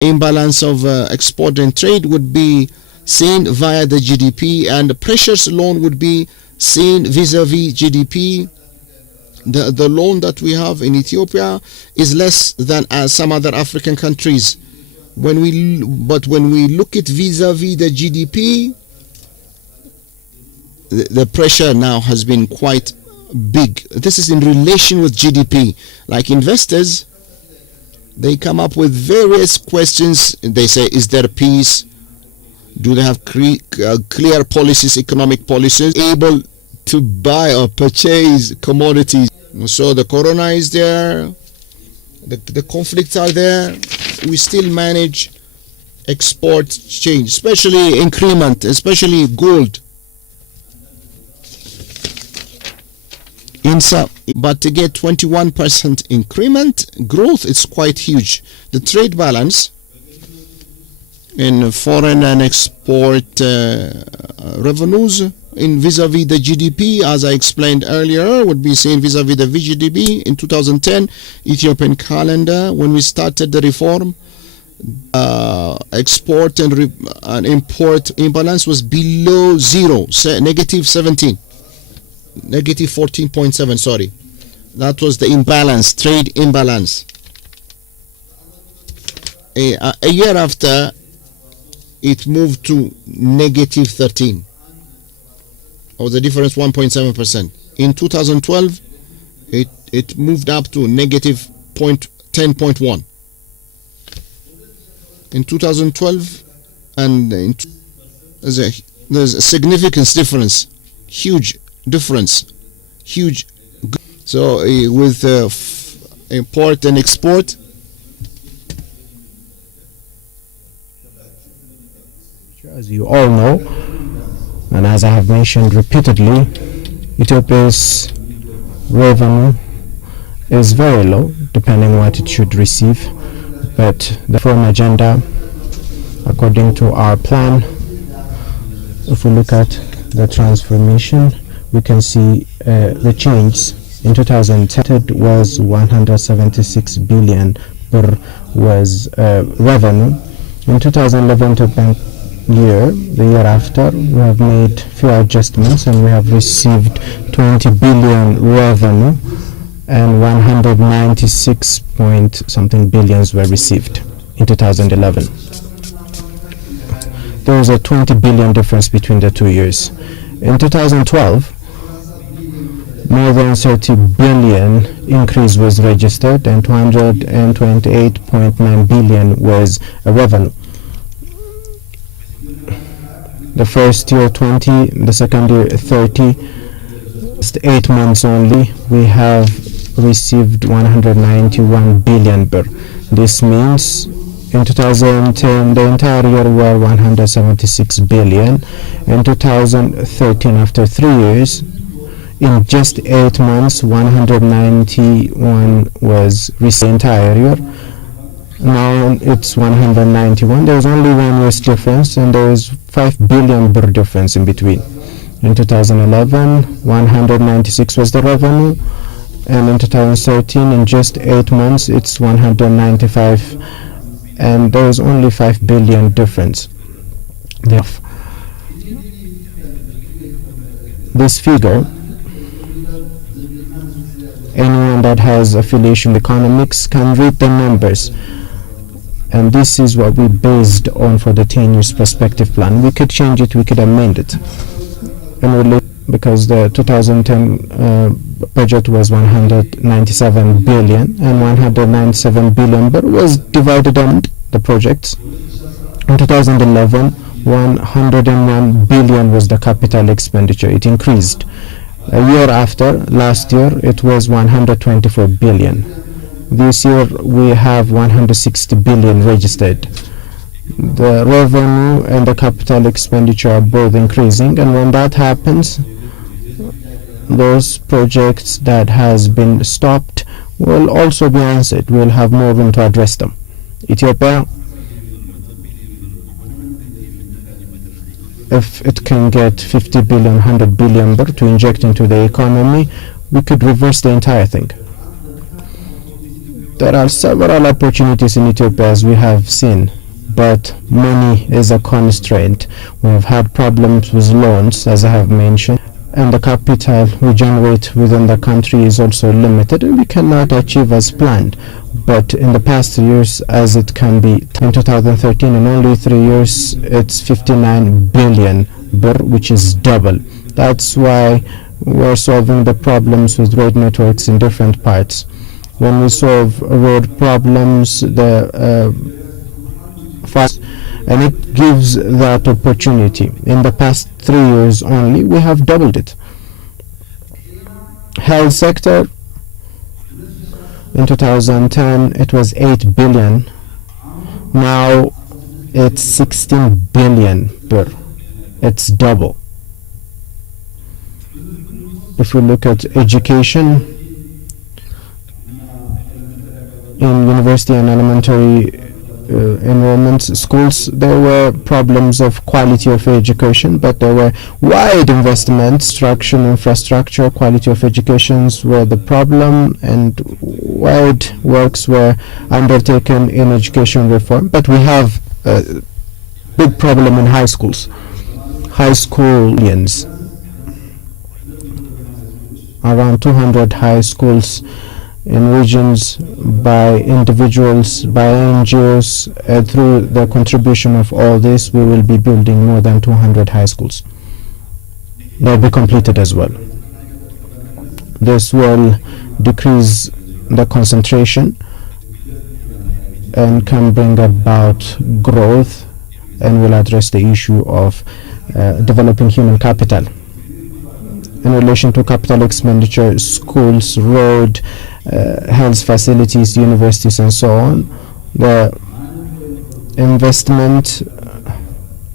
imbalance of export and trade would be seen via the GDP, and the precious loan would be seen vis-a-vis GDP. The loan that we have in Ethiopia is less than some other African countries. When we look at vis-a-vis the GDP, the pressure now has been quite big. This is in relation with GDP. Like investors, they come up with various questions. They say, is there peace? Do they have clear policies, economic policies, able to buy or purchase commodities? So the corona is there, the conflicts are there. We still manage export change, especially increment, especially gold. But to get 21% increment growth, it's quite huge. The trade balance in foreign and export revenues in vis-a-vis the GDP, as I explained earlier, would be seen vis-a-vis the GDP in 2010 Ethiopian calendar. When we started the reform, export and import imbalance was below zero, negative 14.7, sorry. That was the imbalance, trade imbalance. A year after, it moved to negative 13. Or the difference 1.7%. In 2012, it moved up to negative 10.1. In 2012, and there's a significant difference, huge difference, huge. So with import and export, as you all know, and as I have mentioned repeatedly, Ethiopia's revenue is very low, depending on what it should receive. But the reform agenda, according to our plan, if we look at the transformation, we can see the change. In 2010, it was 176 billion was revenue. In 2011 to bank year, the year after, we have made few adjustments and we have received 20 billion revenue and 196 point something billions were received in 2011. There is a 20 billion difference between the 2 years. In 2012, more than 30 billion increase was registered and 228.9 billion was a revenue. The first year 20, the second year 30, just 8 months only, we have received 191 billion birr. This means in 2010 the entire year were 176 billion. In 2013, after 3 years, in just 8 months 191 was received the entire year. Now it's 191. There's only 1 year's difference, and there is 5 billion birr difference in between. In 2011, 196 was the revenue, and in 2013, in just 8 months, it's 195, and there is only 5 billion difference. This figure, anyone that has affiliation with economics can read the numbers. And this is what we based on for the 10 years perspective plan. We could change it, we could amend it. And because the 2010 budget was 197 billion, and 197 billion but was divided on the projects. In 2011, 101 billion was the capital expenditure. It increased. A year after, last year, it was 124 billion. This year we have 160 billion registered. The revenue and the capital expenditure are both increasing, and when that happens, those projects that has been stopped will also be answered. We'll have more room to address them. Ethiopia, if it can get 50 billion, 100 billion birr to inject into the economy, we could reverse the entire thing. There are several opportunities in Ethiopia, as we have seen, but money is a constraint. We have had problems with loans, as I have mentioned, and the capital we generate within the country is also limited, and we cannot achieve as planned. But in the past 3 years, as it can be, in 2013, in only 3 years, it's 59 billion birr, which is double. That's why we're solving the problems with road networks in different parts. When we solve road problems, and it gives that opportunity. In the past 3 years only, we have doubled it. Health sector, in 2010 it was 8 billion. Now it's 16 billion birr. It's double. If we look at education, in university and elementary enrollment schools, there were problems of quality of education, but there were wide investments, structural infrastructure, quality of educations were the problem, and wide works were undertaken in education reform. But we have a big problem in high schools. High schools, around 200 high schools in regions by individuals, by NGOs. Through the contribution of all this, we will be building more than 200 high schools. They'll be completed as well. This will decrease the concentration and can bring about growth, and will address the issue of developing human capital. In relation to capital expenditure, schools, road, health facilities, universities, and so on, the investment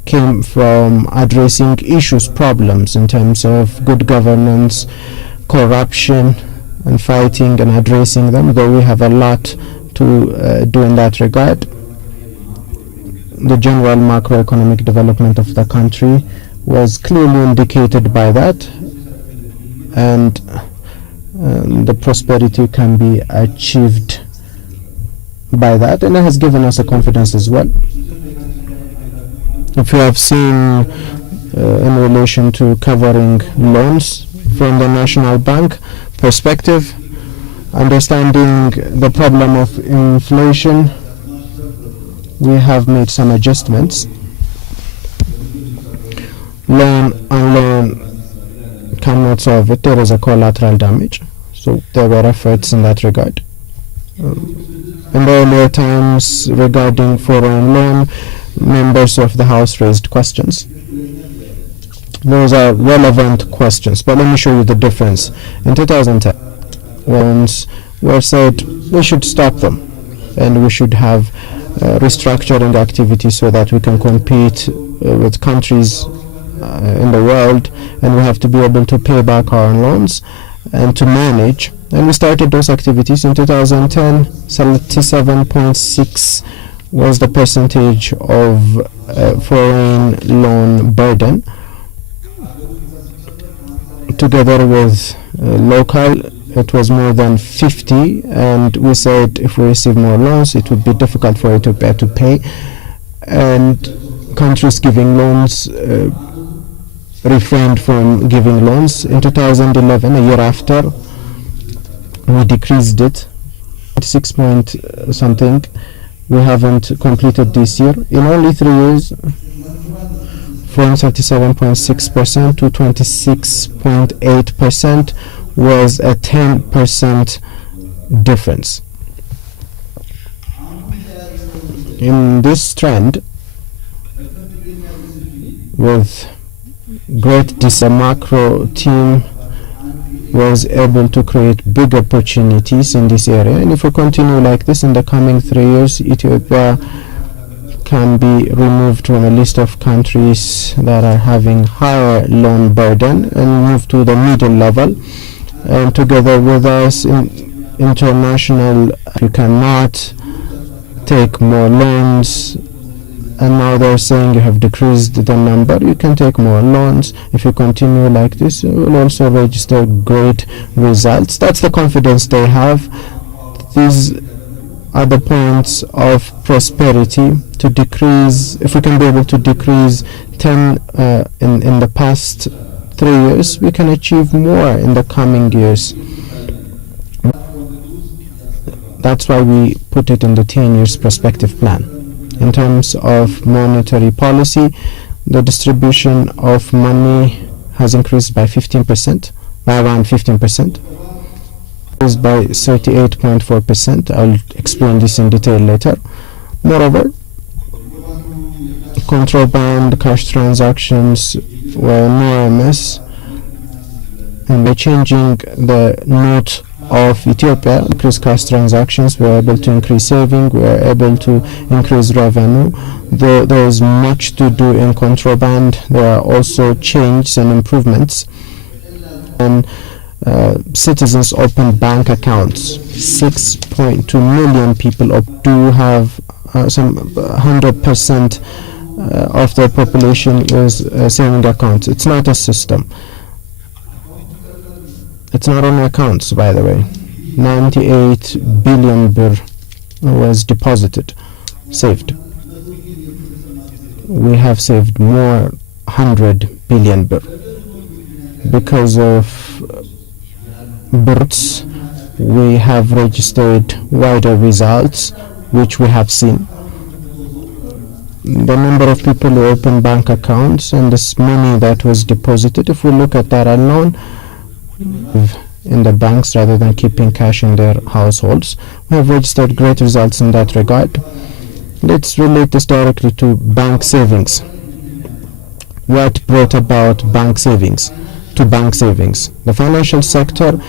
came from addressing issues, problems in terms of good governance, corruption, and fighting and addressing them, though we have a lot to do in that regard. The general macroeconomic development of the country was clearly indicated by that, and the prosperity can be achieved by that, and it has given us a confidence as well. If you have seen in relation to covering loans from the National Bank perspective, understanding the problem of inflation, we have made some adjustments. Loan on loan cannot solve it. There is a collateral damage, so there were efforts in that regard. In the earlier times regarding foreign loan, members of the House raised questions. Those are relevant questions, but let me show you the difference. In 2010, loans were said we should stop them, and we should have restructuring activities so that we can compete with countries in the world, and we have to be able to pay back our loans and to manage. And we started those activities in 2010. 77.6 was the percentage of foreign loan burden. Together with local, it was more than 50, and we said if we receive more loans, it would be difficult for Ethiopia to pay, and countries giving loans refrained from giving loans. In 2011, a year after, we decreased it 6 point something. We haven't completed this year. In only 3 years, from 37.6% to 26.8% was a 10% difference. In this trend, with great macro team was able to create big opportunities in this area, and if we continue like this in the coming 3 years, Ethiopia can be removed from a list of countries that are having higher loan burden and move to the middle level. And together with us in international, you cannot take more loans, and now they're saying you have decreased the number, you can take more loans. If you continue like this, you will also register great results. That's the confidence they have. These are the points of prosperity to decrease. If we can be able to decrease 10 in the past 3 years, we can achieve more in the coming years. That's why we put it in the 10 years perspective plan. In terms of monetary policy, the distribution of money has increased by 15%, by around 15%. Is by 38.4%. I'll explain this in detail later. Moreover, contraband cash transactions were enormous, and by changing the note of Ethiopia, increase cash transactions, we were able to increase saving, we were able to increase revenue. Though there is much to do in contraband, there are also changes and improvements. And citizens open bank accounts. 6.2 million people do have some 100% of their population is saving accounts. It's not a system. It's not on accounts, by the way. 98 billion birr was deposited, saved. We have saved more 100 billion birr. Because of births, we have registered wider results, which we have seen. The number of people who open bank accounts and this money that was deposited, if we look at that alone, in the banks rather than keeping cash in their households, we have registered great results in that regard. Let's relate this directly to bank savings. What brought about bank savings? To bank savings. The financial sector,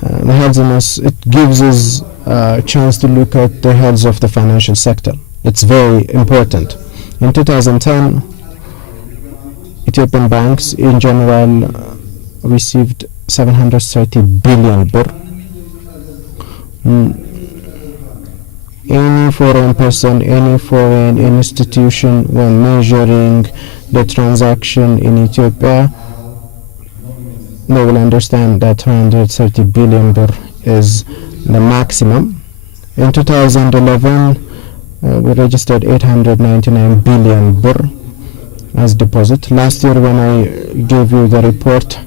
the health in us, it gives us a chance to look at the health of the financial sector. It's very important. In 2010, Ethiopian banks in general received 730 billion birr. Any foreign person, any foreign institution, when measuring the transaction in Ethiopia, they will understand that 230 billion birr is the maximum. In 2011, we registered 899 billion birr as deposit. Last year, when I gave you the report,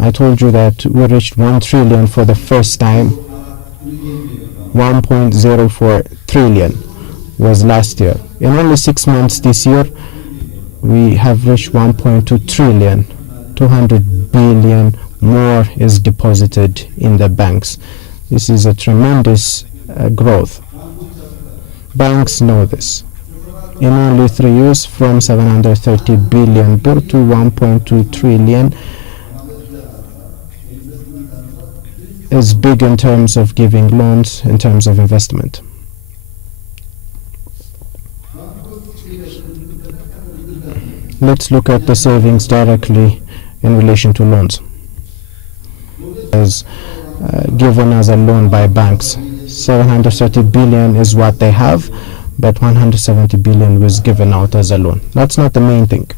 I told you that we reached 1 trillion for the first time. 1.04 trillion was last year. In only 6 months this year, we have reached 1.2 trillion. 200 billion more is deposited in the banks. This is a tremendous growth. Banks know this. In only 3 years, from 730 billion birr to 1.2 trillion is big in terms of giving loans, in terms of investment. Let's look at the savings directly in relation to loans. As given as a loan by banks, 730 billion is what they have, but 170 billion was given out as a loan. That's not the main thing.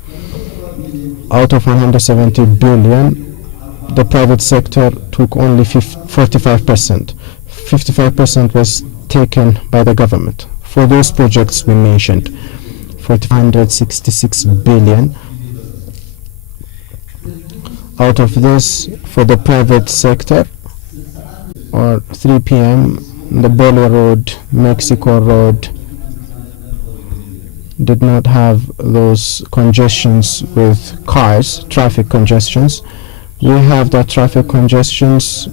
Out of 170 billion, the private sector took only 45%. 55% was taken by the government. For those projects we mentioned, 466 billion. Out of this, for the private sector, or 3 p.m., the Bole Road, Mexico Road did not have those congestions with cars, traffic congestions. We have that traffic congestions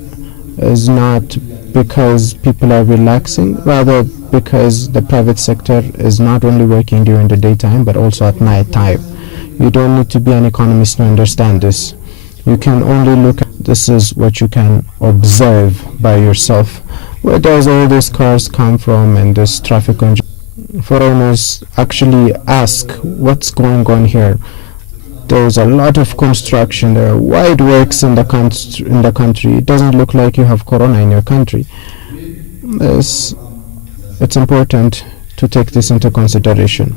is not because people are relaxing, rather because the private sector is not only working during the daytime but also at night time. You don't need to be an economist to understand this. You can only look at this is what you can observe by yourself. Where does all these cars come from and this traffic congestion? Foreigners actually ask what's going on here. There's a lot of construction. There are wide works in the country. It doesn't look like you have corona in your country. It's important to take this into consideration.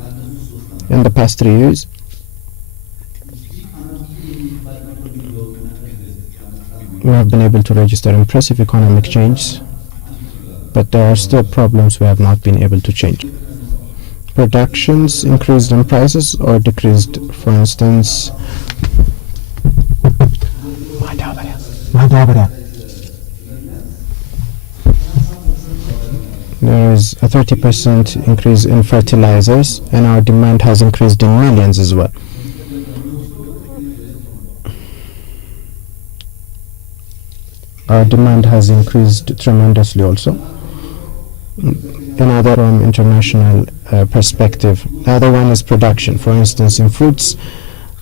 In the past 3 years, we have been able to register impressive economic change. but there are still problems we have not been able to change. Productions increased in prices or decreased. For instance, there is a 30% increase in fertilizers, and our demand has increased in millions as well. Our demand has increased tremendously also. Another from international perspective. The other one is production. For instance, in fruits,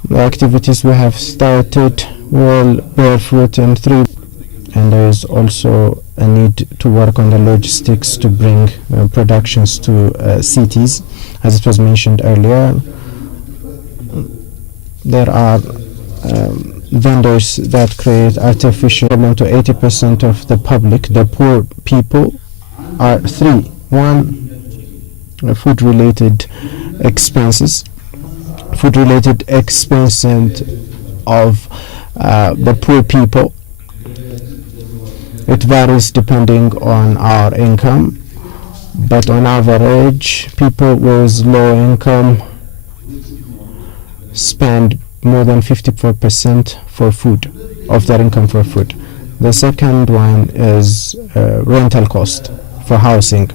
the activities we have started will bear fruit in 3. And there is also a need to work on the logistics to bring productions to cities. As it was mentioned earlier, there are vendors that create artificial problem to 80% of the public. The poor people are 3. 1, food-related expenses. Food-related expenses of the poor people. It varies depending on our income, but on average, people with low income spend more than 54% for food, of their income for food. The second one is rental cost for housing,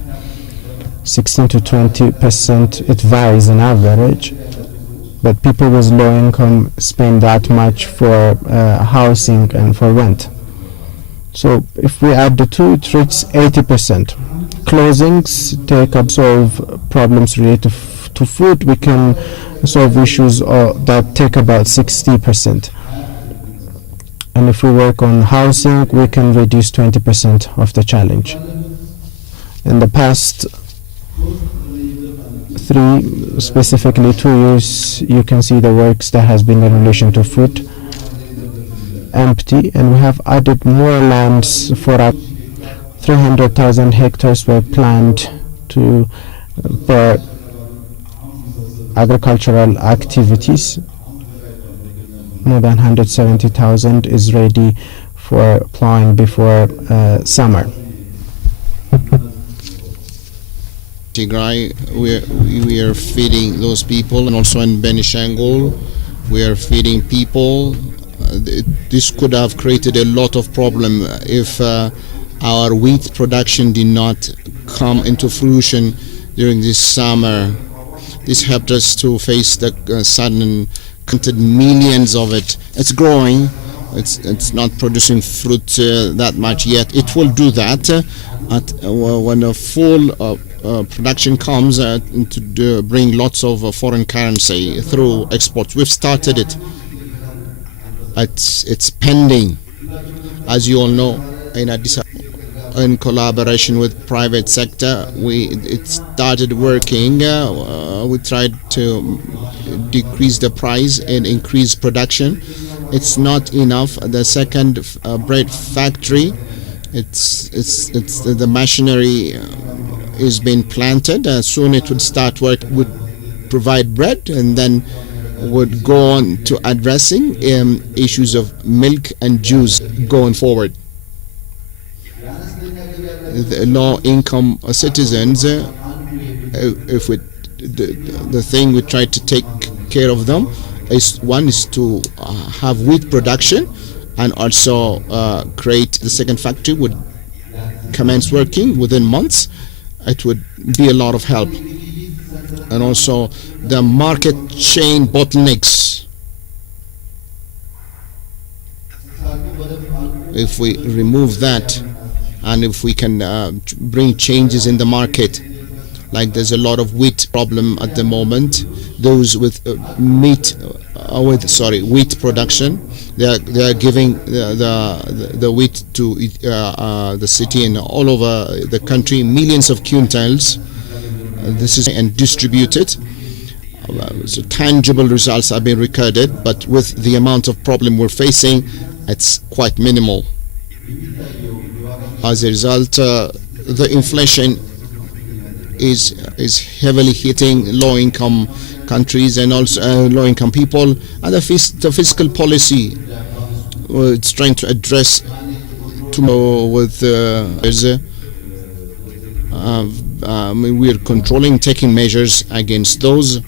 16 to 20%. It varies on average, but people with low income spend that much for housing and for rent. So if we add the two, it reaches 80%. Closings solve problems related to food. We can solve issues that take about 60%. And if we work on housing, we can reduce 20% of the challenge. In the past 3, specifically 2 years, you can see the works that has been in relation to food empty, and we have added more lands for 300,000 hectares were planned for agricultural activities. More than 170,000 is ready for plowing before summer. Tigray, we are feeding those people, and also in Benishangul, we are feeding people. This could have created a lot of problem if our wheat production did not come into fruition during this summer. This helped us to face the sudden counted millions of it. It's growing. It's not producing fruit that much yet. It will do that when a full production comes to bring lots of foreign currency through exports. We've started it. It's pending, as you all know. In collaboration with private sector, it started working. We tried to decrease the price and increase production. It's not enough. The second bread factory, the machinery is being planted. Soon it would start work, would provide bread, and then would go on to addressing issues of milk and juice going forward. The low-income citizens, if the thing we try to take care of them is to have wheat production, and also create the second factory would commence working within months. It would be a lot of help. And also the market chain bottlenecks. If we remove that, and if we can bring changes in the market, like there's a lot of wheat problem at the moment. Those with wheat production, they are giving the wheat to the city and all over the country, millions of quintals. This is and distributed. So tangible results have been recorded, but with the amount of problem we're facing, it's quite minimal. As a result, the inflation is heavily hitting low-income countries and also low-income people, and the fiscal policy it's trying to address with we're controlling, taking measures against those.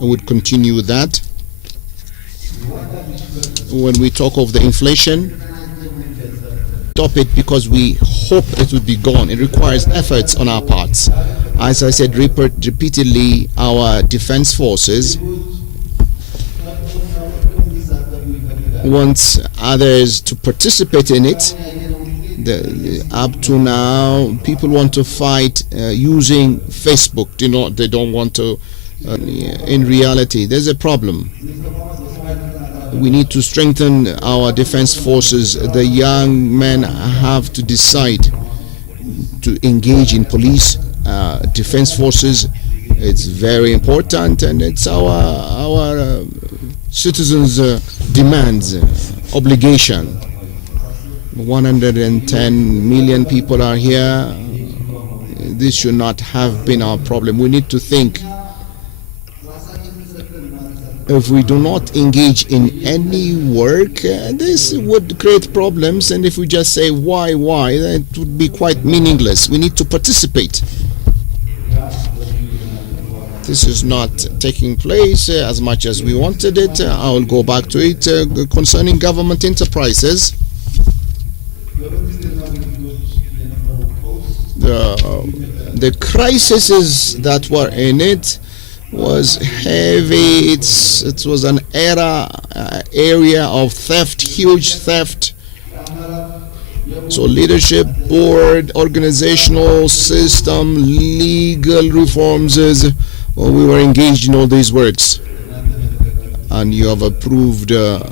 I would continue with that. When we talk of the inflation, stop it because we hope it would be gone. It requires efforts on our parts. As I said repeatedly, our defense forces wants others to participate in it. Up to now, people want to fight using Facebook. They don't want to. In reality, there's a problem. We need to strengthen our defense forces. The young men have to decide to engage in police defense forces. It's very important, and it's our citizens' demands, obligation. 110 million people are here. This should not have been our problem. We need to think. If we do not engage in any work, this would create problems, and if we just say why, it would be quite meaningless. We need to participate. This is not taking place as much as we wanted it. I will go back to it concerning government enterprises. The crises that were in it was heavy. It was an area of theft, huge theft. So leadership, board, organizational system, legal reforms, we were engaged in all these works. And you have approved the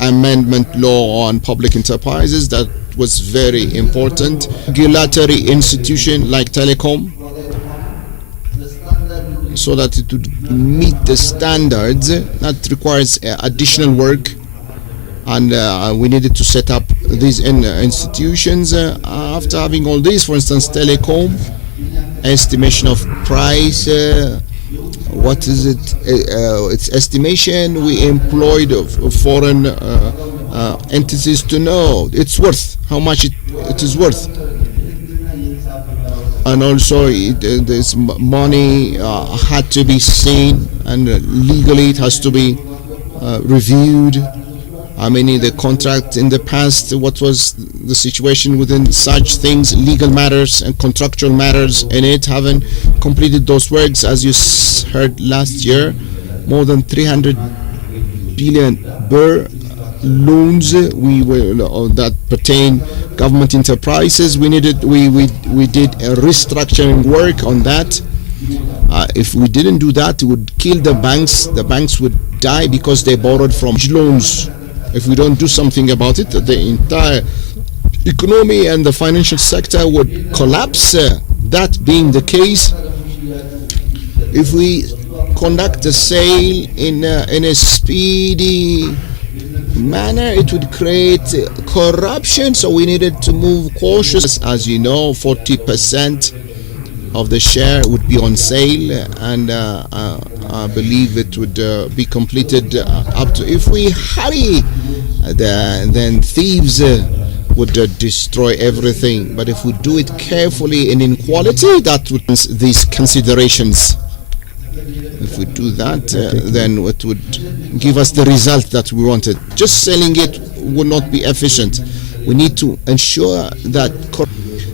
amendment law on public enterprises. That was very important. Regulatory institution like telecom, so that it would meet the standards. That requires additional work, and we needed to set up these institutions. After having all these, for instance, telecom, estimation of price, what is it? Its estimation. We employed foreign entities to know its worth, how much it is worth. And also this money had to be seen, and legally it has to be reviewed. I mean, the contract in the past, what was the situation within such things, legal matters and contractual matters in it, haven't completed those works. As you heard last year, more than 300 billion birr loans that pertain government enterprises. We did a restructuring work on that. If we didn't do that, it would kill the banks. The banks would die because they borrowed from loans. If we don't do something about it, the entire economy and the financial sector would collapse. That being the case, if we conduct a sale in a speedy manner, it would create corruption. So we needed to move cautious. As you know, 40% of the share would be on sale, and I believe it would be completed up to. If we hurry, then thieves would destroy everything. But if we do it carefully and in quality, that would these considerations. If we do that, then it would give us the result that we wanted. Just selling it would not be efficient. We need to ensure that.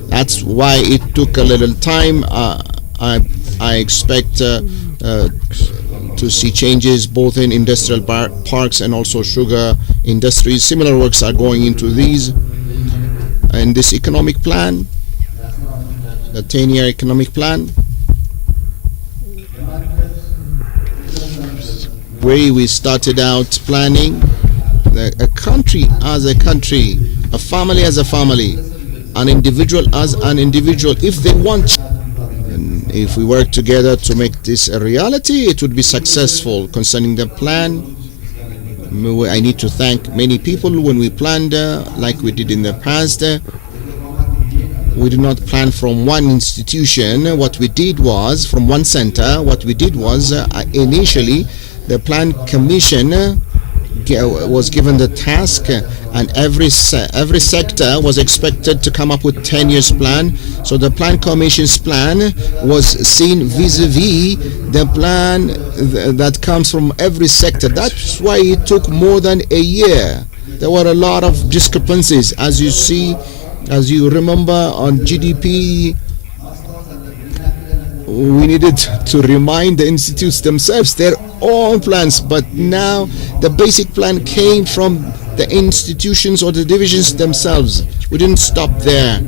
That's why it took a little time. I expect to see changes both in industrial parks and also sugar industries. Similar works are going into these. And this economic plan, the 10-year economic plan, where we started out planning a country as a country, a family as a family, an individual as an individual. If they want, and if we work together to make this a reality, it would be successful. Concerning the plan, I need to thank many people. When we planned like we did in the past, we did not plan from one institution. What we did was from one center. What we did was initially the plan commission was given the task, and every sector was expected to come up with 10 years plan. So the plan commission's plan was seen vis-a-vis the plan that comes from every sector. That's why it took more than a year. There were a lot of discrepancies, as you see, as you remember on GDP. We needed to remind the institutes themselves their own plans, but now the basic plan came from the institutions or the divisions themselves. We didn't stop there.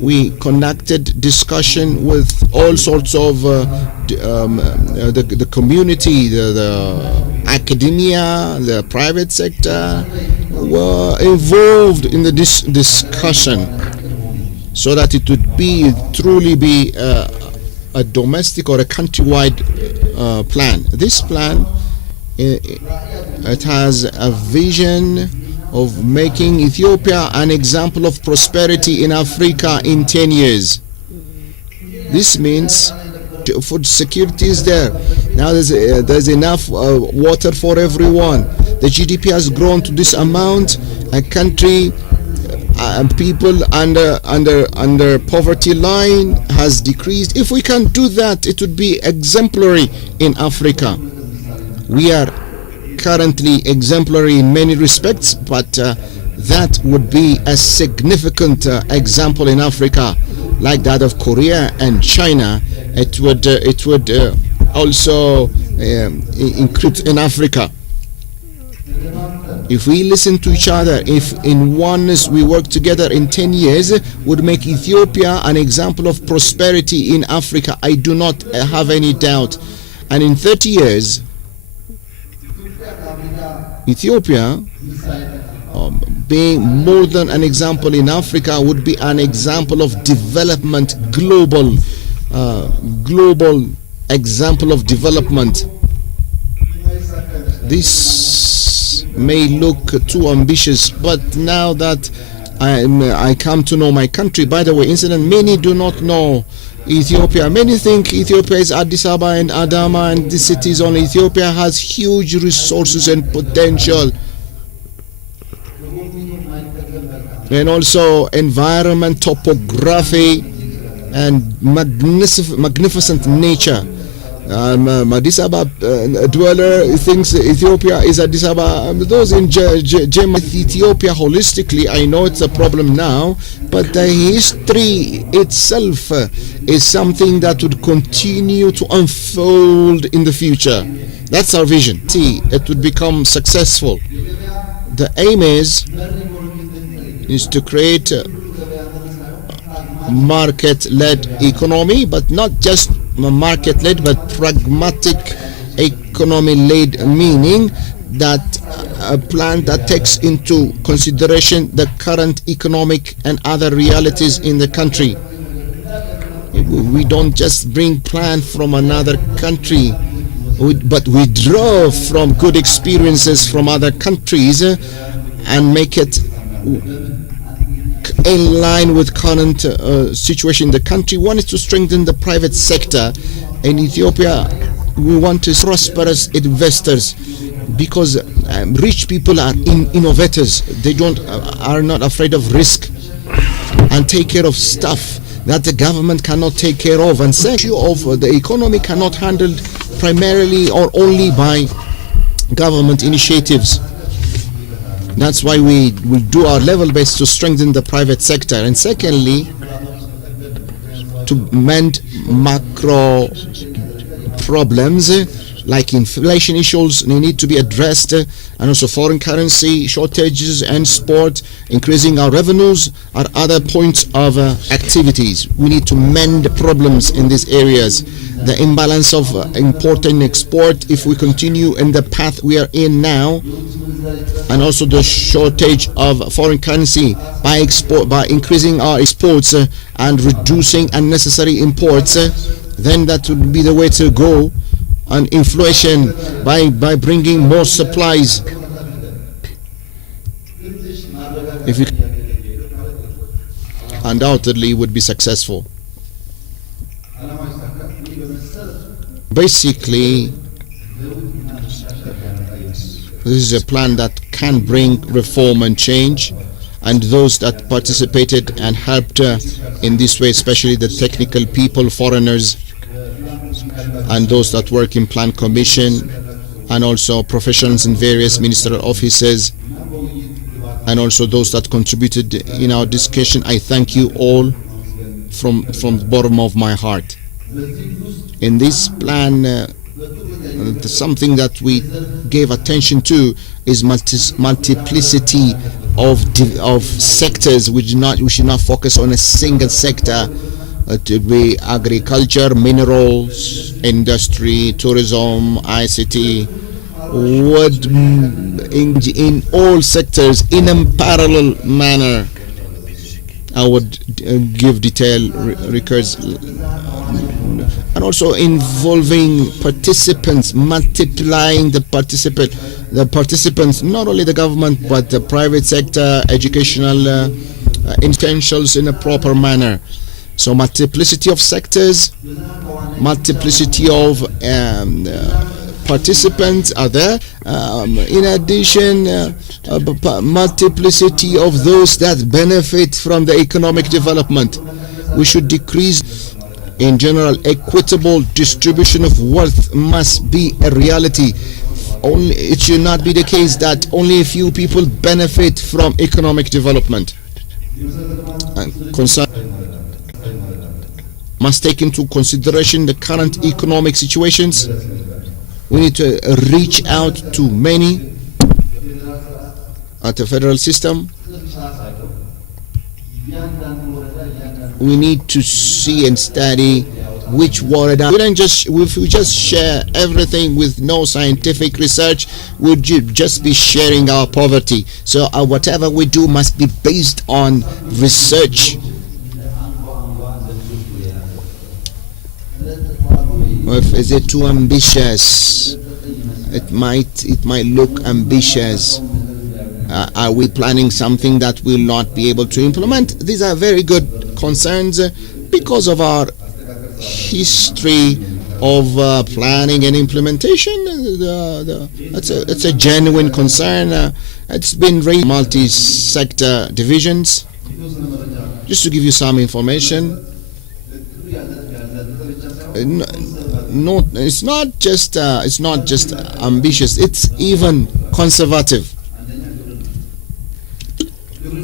We conducted discussion with all sorts of the community, the academia, the private sector were involved in the discussion, so that it would truly be a domestic or a countrywide plan. This plan, it has a vision of making Ethiopia an example of prosperity in Africa in 10 years. This means food security is there. Now there's enough water for everyone. The GDP has grown to this amount. A country, people under poverty line has decreased. If we can do that, it would be exemplary in Africa. We are currently exemplary in many respects, but that would be a significant example in Africa, like that of Korea and China. It would also include in Africa. If we listen to each other, if in oneness we work together, in 10 years would make Ethiopia an example of prosperity in Africa. I do not have any doubt. And in 30 years, Ethiopia, being more than an example in Africa, would be an example of development, global example of development. This may look too ambitious, but now that I come to know my country, by the way, incident, many do not know Ethiopia. Many think Ethiopia is Addis Ababa and Adama and the cities only. Ethiopia has huge resources and potential, and also environment, topography, and magnificent nature. Addis Ababa dweller thinks Ethiopia is Addis Ababa. Those in Ethiopia holistically, I know it's a problem now, but the history itself is something that would continue to unfold in the future. That's our vision. See, it would become successful. The aim is to create a market-led economy, but not just market-led, but pragmatic economy-led, meaning that a plan that takes into consideration the current economic and other realities in the country. We don't just bring plan from another country, but we draw from good experiences from other countries and make it in line with current situation in the country. One is to strengthen the private sector. In Ethiopia, we want to prosperous investors, because rich people are innovators. They are not afraid of risk and take care of stuff that the government cannot take care of, and section of the economy cannot handle primarily or only by government initiatives. That's why we do our level best to strengthen the private sector. And secondly, to mend macro problems like inflation issues, they need to be addressed, and also foreign currency shortages and sport, increasing our revenues are other points of activities. We need to mend problems in these areas. The imbalance of import and export, if we continue in the path we are in now, and also the shortage of foreign currency by increasing our exports and reducing unnecessary imports, then that would be the way to go. And inflation by bringing more supplies. If you undoubtedly would be successful. Basically, This is a plan that can bring reform and change, and those that participated and helped in this way, especially the technical people, foreigners, and those that work in Plan Commission, and also professionals in various ministerial offices, and also those that contributed in our discussion. I thank you all from the bottom of my heart. In this plan, something that we gave attention to is multiplicity of sectors. We should not focus on a single sector. It would be agriculture, minerals, industry, tourism, ICT. Would in all sectors in a parallel manner. I would give detailed records, and also involving participants, multiplying the participants, not only the government but the private sector, educational intentions in a proper manner. So multiplicity of sectors, multiplicity of participants are there. In addition, multiplicity of those that benefit from the economic development. We should decrease. In general, equitable distribution of wealth must be a reality. It should not be the case that only a few people benefit from economic development. Concern must take into consideration the current economic situations. We need to reach out to many at the federal system. We need to see and study which water. If we just share everything with no scientific research, we'll just be sharing our poverty. So whatever we do must be based on research. Is it too ambitious? It might look ambitious. Are we planning something that we'll not be able to implement? These are very good concerns because of our history of planning and implementation. It's a genuine concern. It's been raised multi-sector divisions. Just to give you some information, it's not just ambitious. It's even conservative.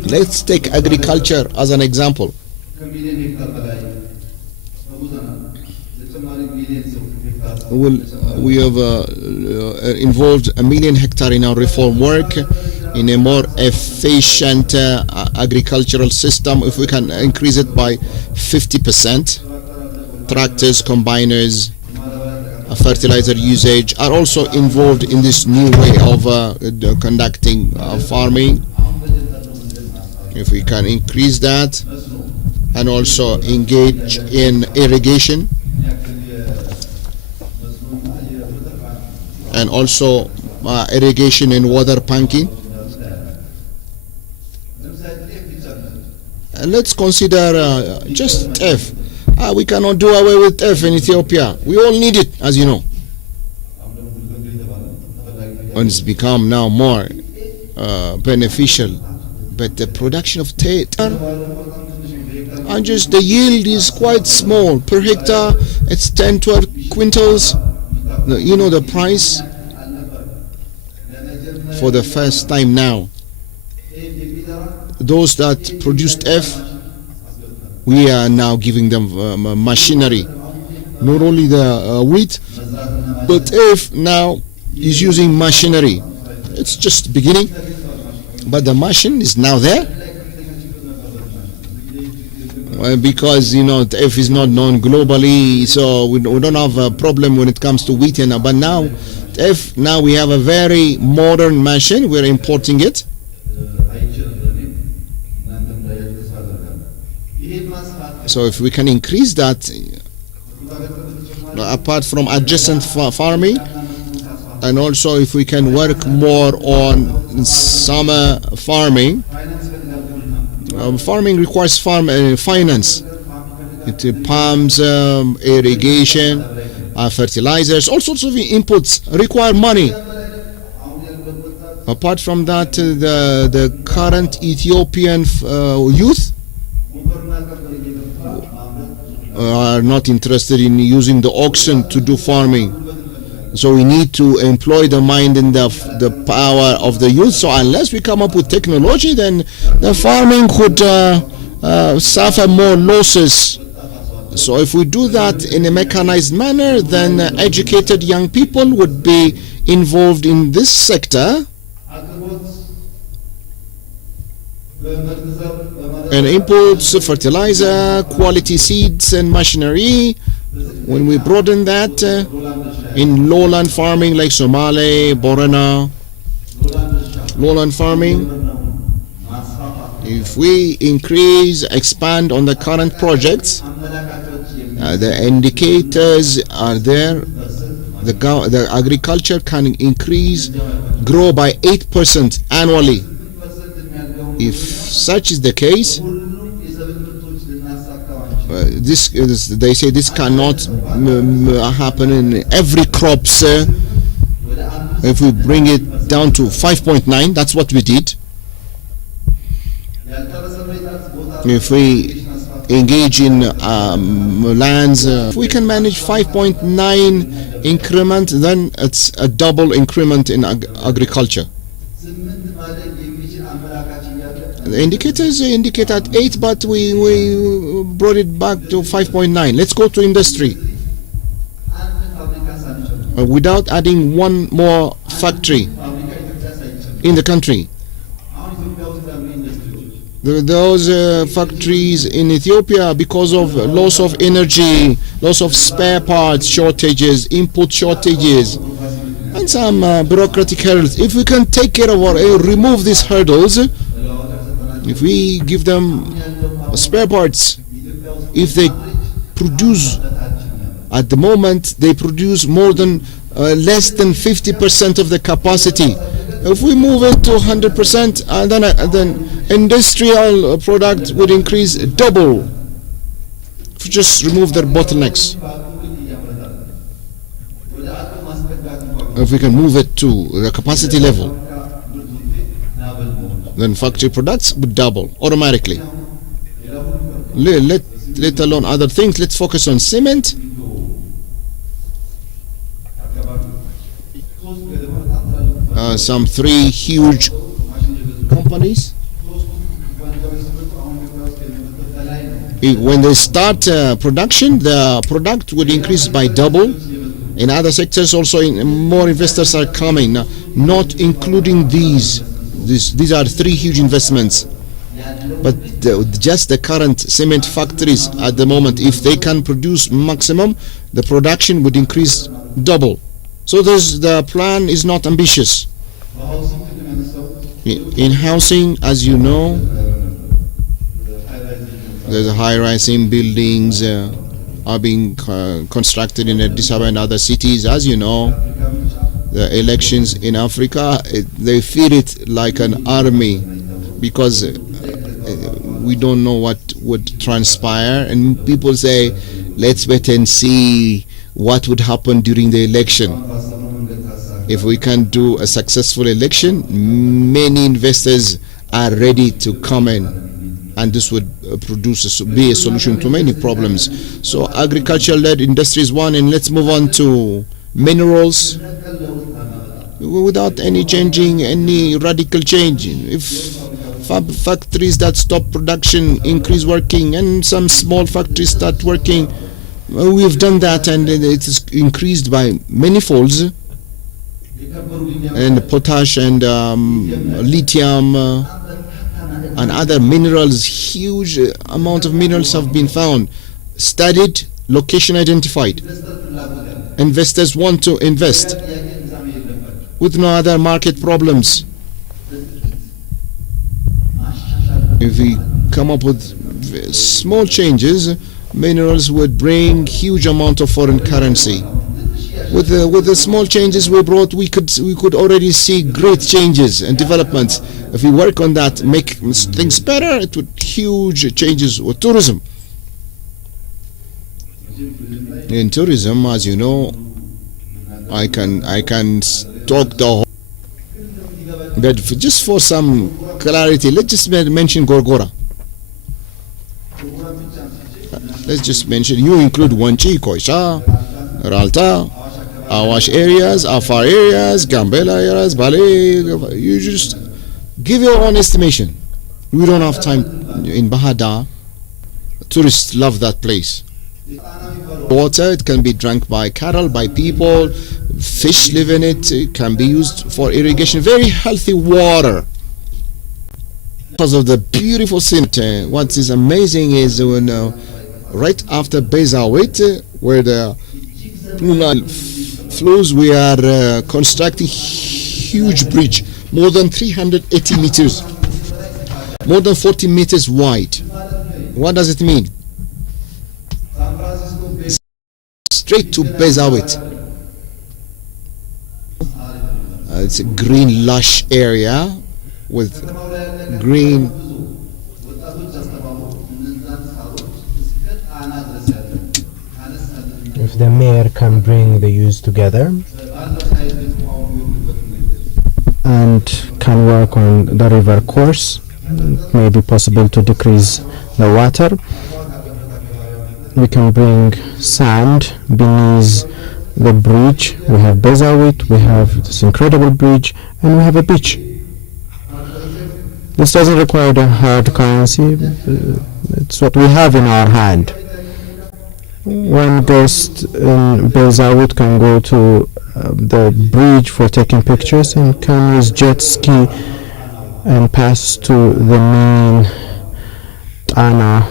Let's take agriculture as an example. We have involved 1 million hectare in our reform work in a more efficient agricultural system. If we can increase it by 50%, tractors, combiners, fertilizer usage are also involved in this new way of conducting farming. If we can increase that and also engage in irrigation and also irrigation and water pumping. And let's consider just TEF. We cannot do away with TEF in Ethiopia. We all need it, as you know. And it's become now more beneficial. But the production of and just the yield is quite small. Per hectare, it's 10-12 quintals. You know the price. For the first time now, those that produced F, we are now giving them machinery. Not only the wheat, but F now is using machinery. It's just beginning, but the machine is now there. Because the F is not known globally, so we don't have a problem when it comes to wheat. But now F, now we have a very modern machine. We're importing it. So if we can increase that, apart from adjacent farming, and also if we can work more on summer farming. Farming requires finance. It pumps, irrigation, fertilizers, all sorts of inputs require money. Apart from that, the current Ethiopian youth are not interested in using the oxen to do farming. So we need to employ the mind and the power of the youth. So unless we come up with technology, then the farming could suffer more losses. So if we do that in a mechanized manner, then educated young people would be involved in this sector and imports, fertilizer, quality seeds and machinery. When we broaden that in lowland farming like Somali, Borana, lowland farming, if we expand on the current projects, the indicators are there. The agriculture can grow by 8% annually. If such is the case, they say this cannot happen in every crops. If we bring it down to 5.9, that's what we did. If we engage in lands, if we can manage 5.9 increment, then it's a double increment in agriculture. The indicators indicate at 8, but we brought it back to 5.9. Let's go to industry. Without adding one more factory in the country. Those factories in Ethiopia, because of loss of energy, loss of spare parts shortages, input shortages, and some bureaucratic hurdles. If we can take care of remove these hurdles, if we give them spare parts, if they produce, at the moment they produce more than less than 50% of the capacity. If we move it to 100%, and then industrial product would increase double. If we just remove their bottlenecks, if we can move it to the capacity level, then factory products would double automatically. Let alone other things. Let's focus on cement. Some 3 huge companies, when they start production, the product would increase by double. In other sectors also, more investors are coming, not including these. These are 3 huge investments. But just the current cement factories at the moment, if they can produce maximum, the production would increase double. So the plan is not ambitious. In housing, as you know, there's high-rising buildings are being constructed in Addis Ababa and other cities. As you know, the elections in Africa, they fear it like an army, because we don't know what would transpire, and people say, let's wait and see what would happen during the election. If we can do a successful election, many investors are ready to come in, and this would be a solution to many problems. So agriculture-led industry is one, and let's move on to minerals. Without any radical change, if factories that stop production increase working, and some small factories start working, we've done that, and it is increased by many folds. And potash and lithium and other minerals, huge amount of minerals have been found, studied, location identified. Investors want to invest with no other market problems. If we come up with small changes, minerals would bring huge amount of foreign currency. With the small changes we brought, we could already see great changes and developments. If we work on that, make things better, it would huge changes with tourism. In tourism, as you know, I can talk the whole. But just for some clarity, let's just mention Gorgora. Let's just mention, you include Wanchi, Koisha, Ralta, Awash areas, Afar areas, Gambela areas, Bale. You just give your own estimation. We don't have time in Bahada. Tourists love that place. Water, it can be drunk by cattle, by people. Fish live in it. It can be used for irrigation. Very healthy water. Because of the beautiful scene. What is amazing is when right after Bezawit, where the flows, we are constructing huge bridge, more than 380 meters, more than 40 meters wide. What does it mean? Straight to Bezawit. It's a green lush area with green. If the mayor can bring the youth together and can work on the river course, it may be possible to decrease the water. We can bring sand beneath the bridge. We have Bezawit, we have this incredible bridge, and we have a beach. This doesn't require the hard currency. It's what we have in our hand. One guest in Bezawit can go to the bridge for taking pictures and can use jet ski and pass to the main Tana.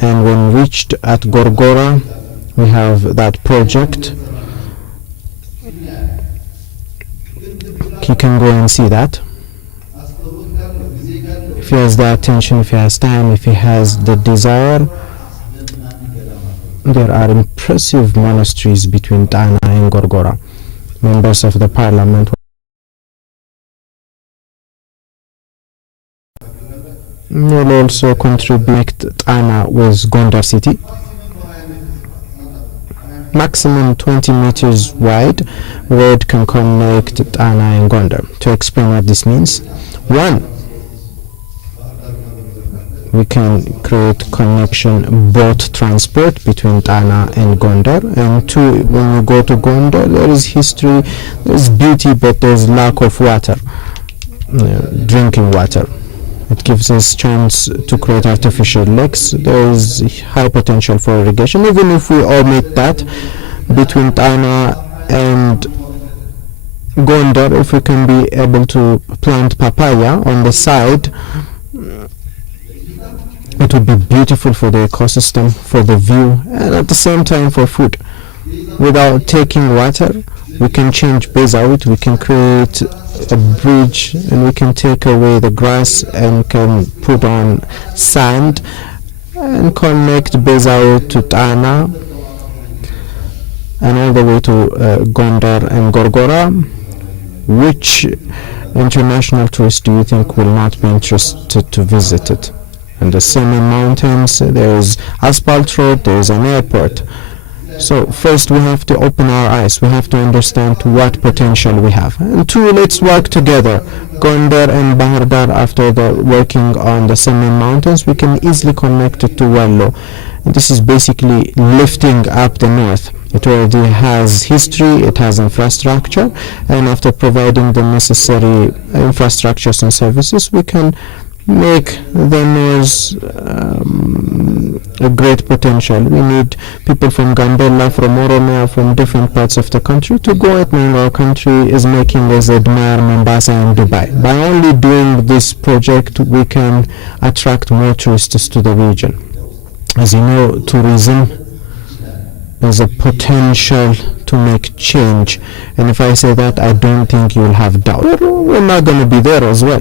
And when reached at Gorgora, we have that project. He can go and see that. If he has the attention, if he has time, if he has the desire. There are impressive monasteries between Tana and Gorgora. Members of the parliament will also contribute Tana with Gondar city. Maximum 20 meters wide road can connect Tana and Gondar. To explain what this means, 1, we can create connection, boat transport between Tana and Gondar, and 2, when you go to Gondar, there is history, there is beauty, but there is lack of water, drinking water. It gives us chance to create artificial lakes. There is high potential for irrigation. Even if we omit that, between Tana and Gondar, if we can be able to plant papaya on the side, it would be beautiful for the ecosystem, for the view, and at the same time for food. Without taking water, we can change Bezawit, we can create a bridge, and we can take away the grass and can put on sand and connect Bezawit to Tana and all the way to Gondar and Gorgora. Which international tourist do you think will not be interested to visit it? And the Semi Mountains, there is asphalt road, there is an airport. So first we have to open our eyes, we have to understand what potential we have. And 2, let's work together. Gondar and Bahardar, after the working on the Semi Mountains, we can easily connect it to Wallo. And this is basically lifting up the north. It already has history, it has infrastructure, and after providing the necessary infrastructures and services, we can make the north a great potential. We need people from Gambela, from Oromia, from different parts of the country to go and make our country is making us admire Mombasa and Dubai. By only doing this project, we can attract more tourists to the region. As you know, tourism is a potential to make change, and if I say that, I don't think you'll have doubt. We're not going to be there as well.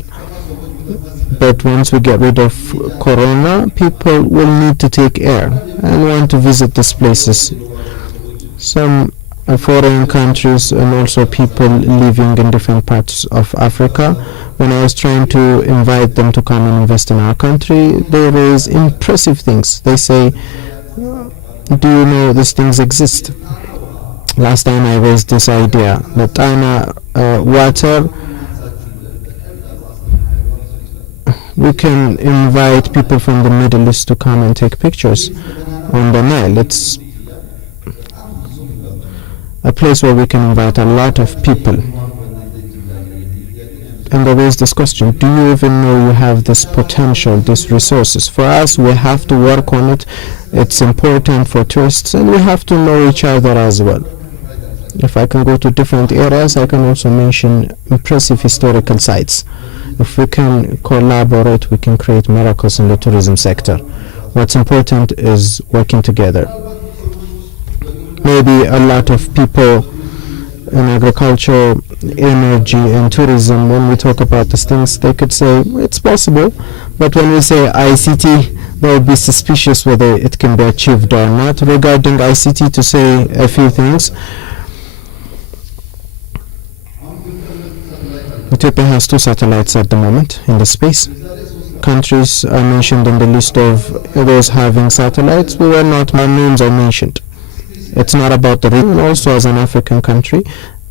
But once we get rid of Corona, people will need to take air and want to visit these places. Some foreign countries and also people living in different parts of Africa, when I was trying to invite them to come and invest in our country, they raise impressive things. They say, do you know these things exist? Last time I raised this idea, the Tana water, we can invite people from the Middle East to come and take pictures on the Nile. It's a place where we can invite a lot of people. And I raise this question, do you even know you have this potential, these resources? For us, we have to work on it. It's important for tourists, and we have to know each other as well. If I can go to different areas, I can also mention impressive historical sites. If we can collaborate, we can create miracles in the tourism sector. What's important is working together. Maybe a lot of people in agriculture, energy, and tourism, when we talk about these things, they could say it's possible, but when we say ICT, they will be suspicious whether it can be achieved or not. Regarding ICT, to say a few things, Ethiopia has 2 satellites at the moment in the space. Countries are mentioned in the list of those having satellites. We were not, my names are mentioned. It's not about the region. Also, as an African country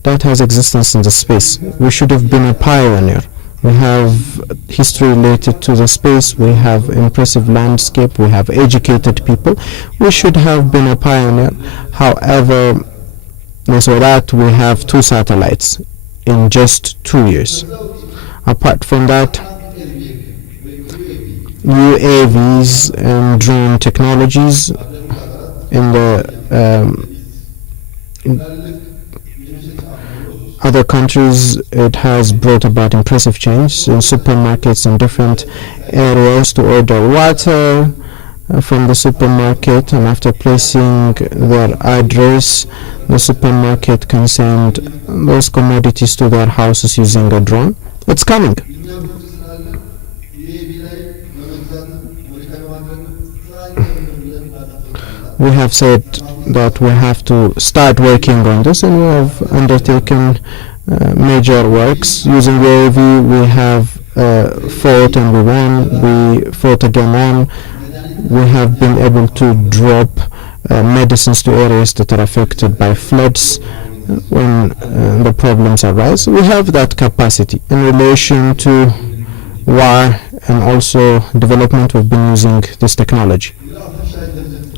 that has existence in the space, we should have been a pioneer. We have history related to the space, we have impressive landscape, we have educated people. We should have been a pioneer. However, so that we have 2 satellites in just 2 years. Apart from that, UAVs and drone technologies in the other countries, it has brought about impressive change in supermarkets in different areas to order water from the supermarket, and after placing their address, the supermarket can send those commodities to their houses using a drone. It's coming. We have said that we have to start working on this, and we have undertaken major works using UAV. We have fought and we won. We fought again on. We have been able to drop medicines to areas that are affected by floods when the problems arise. We have that capacity. In relation to war and also development, we've been using this technology.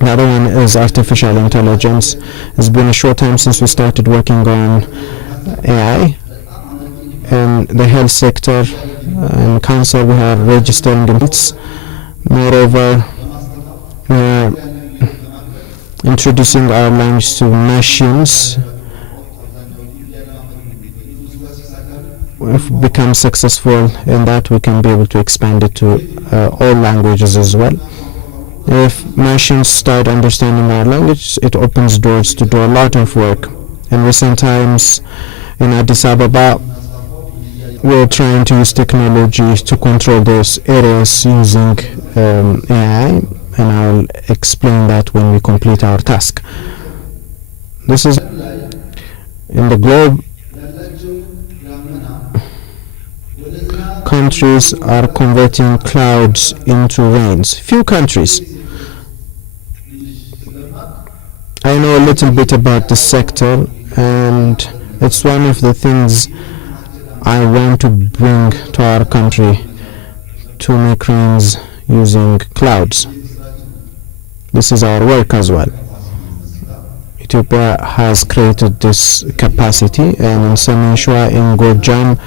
The other one is artificial intelligence. It's been a short time since we started working on AI. In the health sector and cancer, we are registering it. Moreover, we are introducing our language to machines. If we become successful in that, we can be able to expand it to all languages as well. If machines start understanding our language, it opens doors to do a lot of work. In recent times, in Addis Ababa, we're trying to use technology to control those areas using AI, and I'll explain that when we complete our task. This is in the globe. Countries are converting clouds into rains. Few countries. I know a little bit about this sector, and it's one of the things I want to bring to our country, to make rains using clouds. This is our work as well. Ethiopia has created this capacity, and in Semenshwa, in Gorjam,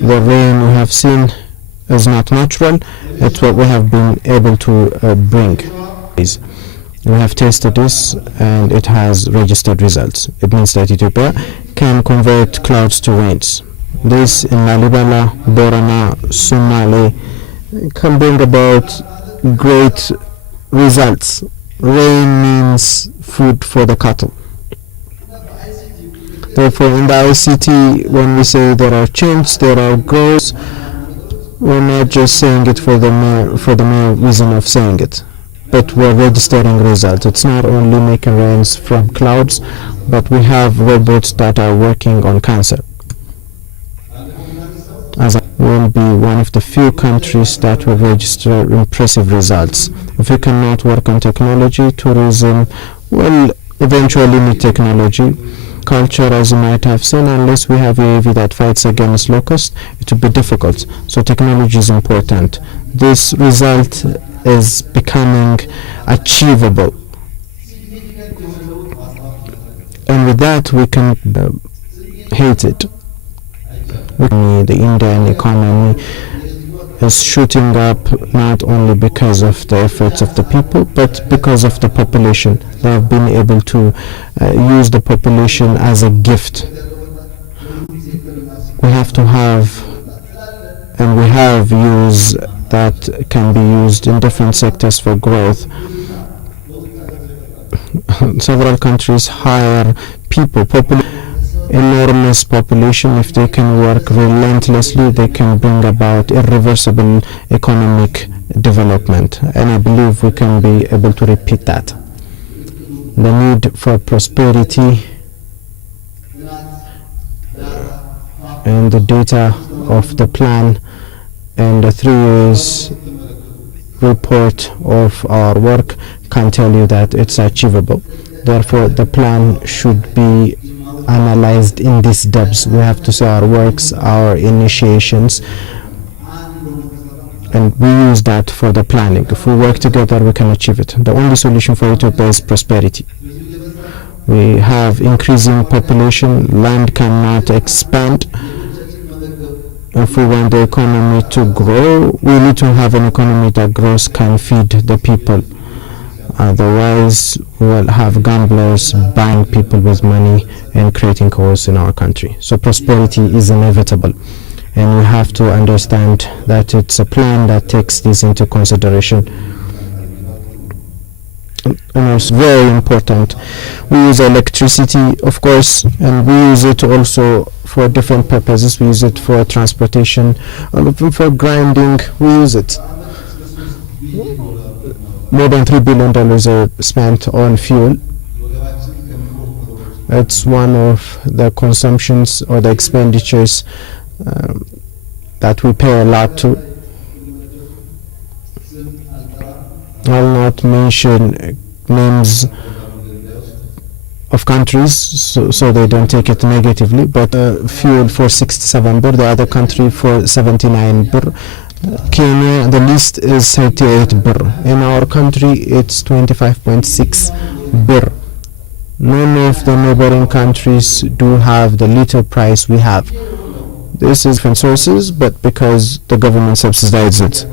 the rain we have seen is not natural. It's what we have been able to bring. We have tested this, and it has registered results. It means that Ethiopia can convert clouds to rains. This in Lalibela, Borana, Somali can bring about great results. Rain means food for the cattle. Therefore, in the ICT, when we say there are changes, there are growths, we're not just saying it for the mere reason of saying it, but we're registering results. It's not only making rains from clouds, but we have robots that are working on cancer. As will be one of the few countries that will register impressive results. If we cannot work on technology, tourism will eventually need technology. Culture, as you might have seen, unless we have UAV that fights against locusts, it will be difficult. So technology is important. This result is becoming achievable. And with that, we can hate it. The Indian economy is shooting up not only because of the efforts of the people, but because of the population. They have been able to use the population as a gift. We have to have, and we have use that can be used in different sectors for growth. Several countries hire people, enormous population. If they can work relentlessly, they can bring about irreversible economic development, and I believe we can be able to repeat that. The need for prosperity and the data of the plan and the 3 years report of our work can tell you that it's achievable. Therefore, the plan should be analyzed in these depths. We have to see our works, our initiations, and we use that for the planning. If we work together, we can achieve it. The only solution for Ethiopia is prosperity. We have increasing population, land cannot expand. If we want the economy to grow, we need to have an economy that grows, can feed the people. Otherwise, we'll have gamblers buying people with money and creating chaos in our country. So prosperity is inevitable, and we have to understand that it's a plan that takes this into consideration. And it's very important. We use electricity, of course, and we use it also for different purposes. We use it for transportation, for grinding. We use it. More than $3 billion are spent on fuel. It's one of the consumptions or the expenditures that we pay a lot to. I'll not mention names of countries so they don't take it negatively, but fuel for 67 birr, the other country for 79 birr. Kenya, the list is 38 birr. In our country, it's 25.6 birr. None of the neighboring countries do have the little price we have. This is from sources, but because the government subsidizes it.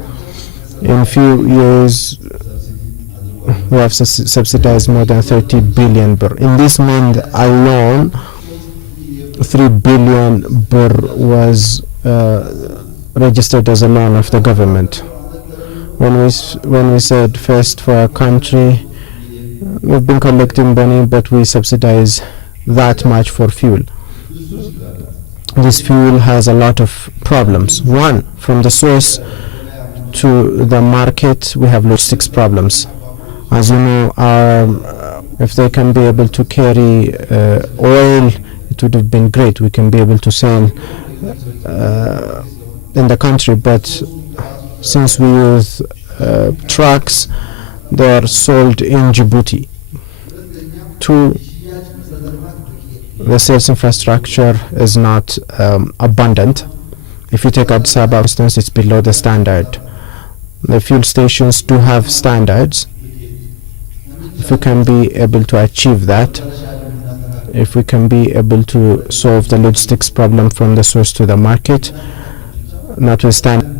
In few years, we have subsidized more than 30 billion birr. In this month alone, 3 billion birr was registered as a loan of the government. When we said first for a country, we've been collecting money, but we subsidize that much for fuel. This fuel has a lot of problems. One, from the source to the market, we have logistics problems. As you know, if they can be able to carry oil, it would have been great. We can be able to sell in the country, but since we use trucks, they are sold in Djibouti. Two, the sales infrastructure is not abundant. If you take Addis Ababa, for instance, it's below the standard. The fuel stations do have standards. If we can be able to achieve that, if we can be able to solve the logistics problem from the source to the market, notwithstanding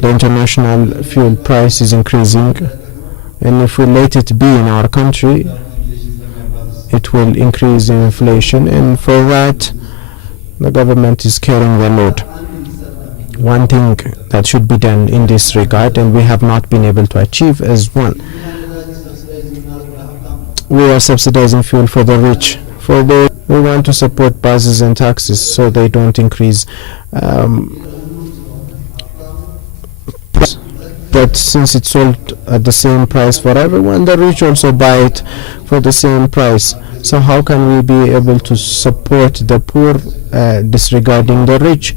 the international fuel price is increasing, and if we let it be in our country, it will increase inflation, and for that the government is carrying the load. One thing that should be done in this regard, and we have not been able to achieve, is one, we are subsidizing fuel for the rich. For those, we want to support buses and taxes so they don't increase. But since it's sold at the same price for everyone, the rich also buy it for the same price. So how can we be able to support the poor disregarding the rich?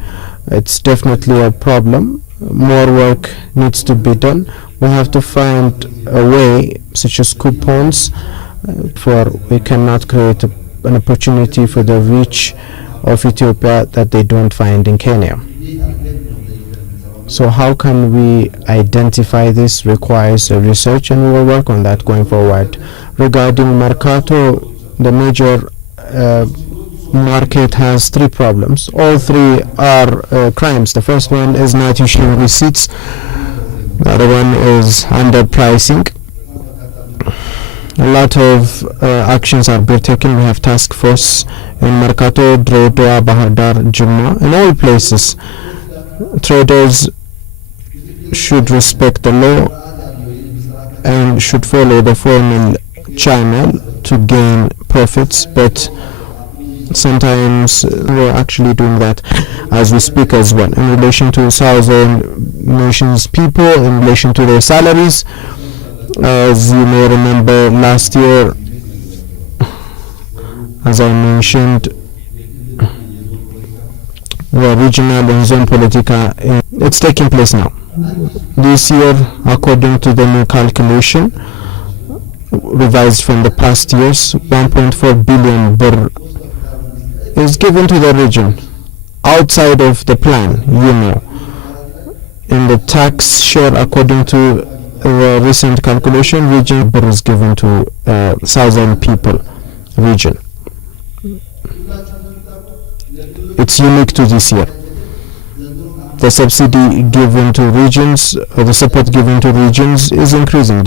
It's definitely a problem. More work needs to be done. We have to find a way, such as coupons, For we cannot create an opportunity for the rich of Ethiopia that they don't find in Kenya. So how can we identify this? Requires research, and we will work on that going forward. Regarding Mercato, the major market has three problems. All three are crimes. The first one is not issuing receipts. The other one is underpricing. A lot of actions are being taken. We have task force in Mercato, Dredwa, Bahar Dar, Jumma, in all places. Traders should respect the law and should follow the formal channel to gain profits, but sometimes we're actually doing that as we speak as well. In relation to southern nations people, in relation to their salaries, as you may remember last year, as I mentioned, the regional and zone politica, it's taking place now. This year, according to the new calculation, revised from the past years, 1.4 billion birr is given to the region outside of the plan, In the tax share, according to the recent calculation, region birr is given to southern people region. It's unique to this year. The subsidy given to regions, or the support given to regions, is increasing.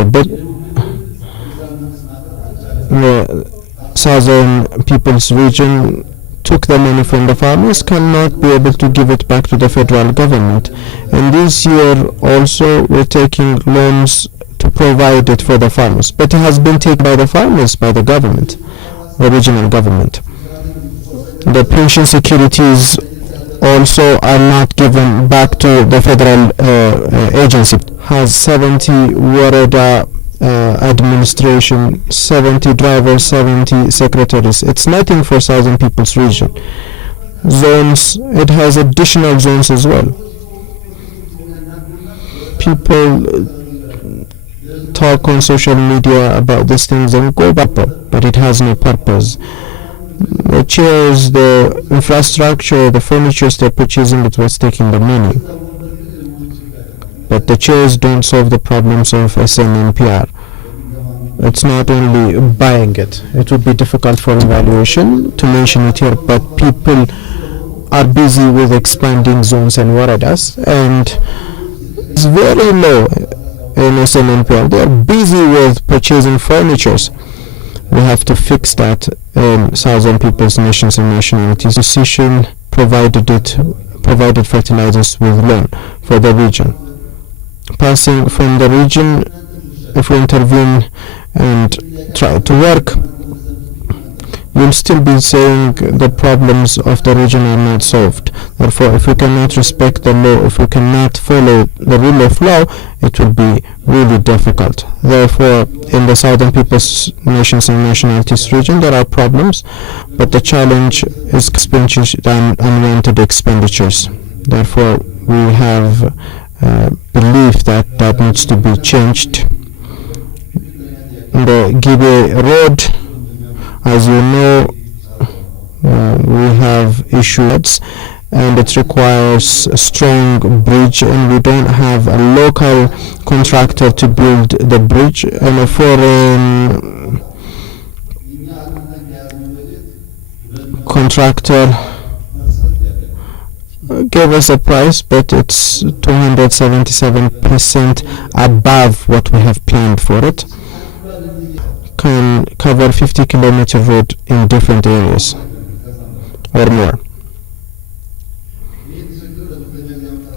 The southern people's region took the money from the farmers, cannot be able to give it back to the federal government. And this year also we're taking loans to provide it for the farmers. But it has been taken by the farmers, by the government, the regional government. The pension securities also are not given back to the federal agency. Has 70 Warada administration, 70 drivers, 70 secretaries. It's nothing for southern people's region. Zones, it has additional zones as well. People talk on social media about these things and go back, but it has no purpose. The chairs, the infrastructure, the furniture they're purchasing, it was taking the money. But the chairs don't solve the problems of SNNPR. It's not only buying it. It would be difficult for evaluation to mention it here, but people are busy with expanding zones and waradas, and it's very low in SNNPR. They are busy with purchasing furnitures. We have to fix that in southern people's nations and nationalities. Decision provided fertilizers with loan for the region. Passing from the region, if we intervene and try to work, you'll still be saying the problems of the region are not solved. Therefore, if we cannot respect the law, if we cannot follow the rule of law, it will be really difficult. Therefore, in the southern people's nations and nationalities region, there are problems, but the challenge is unwanted expenditures. Therefore, we have belief that needs to be changed. The Gibe Road, as you know, we have issues, and it requires a strong bridge, and we don't have a local contractor to build the bridge, and a foreign contractor gave us a price, but it's 277% above what we have planned for it. Can cover 50-kilometer road in different areas or more.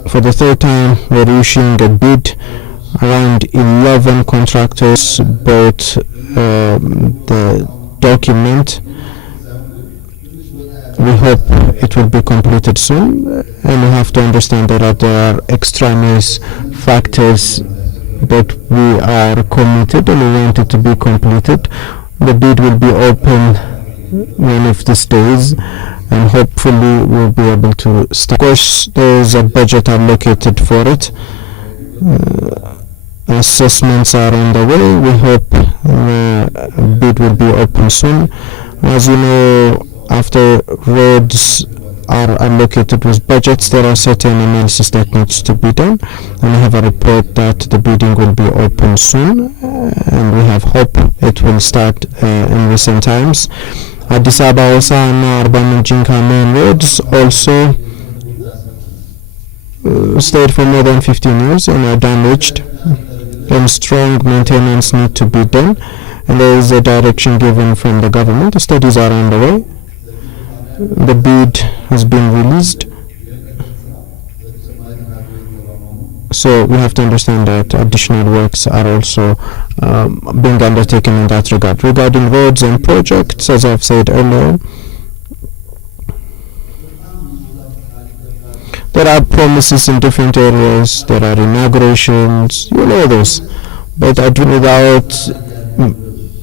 For the third time, we're issuing a bid. Around 11 contractors bought the document. We hope it will be completed soon, and we have to understand that there are extraneous factors, but we are committed and we want it to be completed. The bid will be open one of these days, and hopefully we'll be able to start. Of course, there is a budget allocated for it. assessments are on the way. We hope the bid will be open soon. As you know, after roads are allocated with budgets, there are certain analysis that needs to be done, and we have a report that the bidding will be open soon, and we have hope it will start in recent times. Addis Ababa, Hosaina, Arba Minch main roads also stayed for more than 15 years and are damaged, and strong maintenance need to be done, and there is a direction given from the government. The studies are on the way. The bid has been released, so we have to understand that additional works are also being undertaken in that regard. Regarding roads and projects, as I've said earlier, there are promises in different areas, there are inaugurations, you know those, but without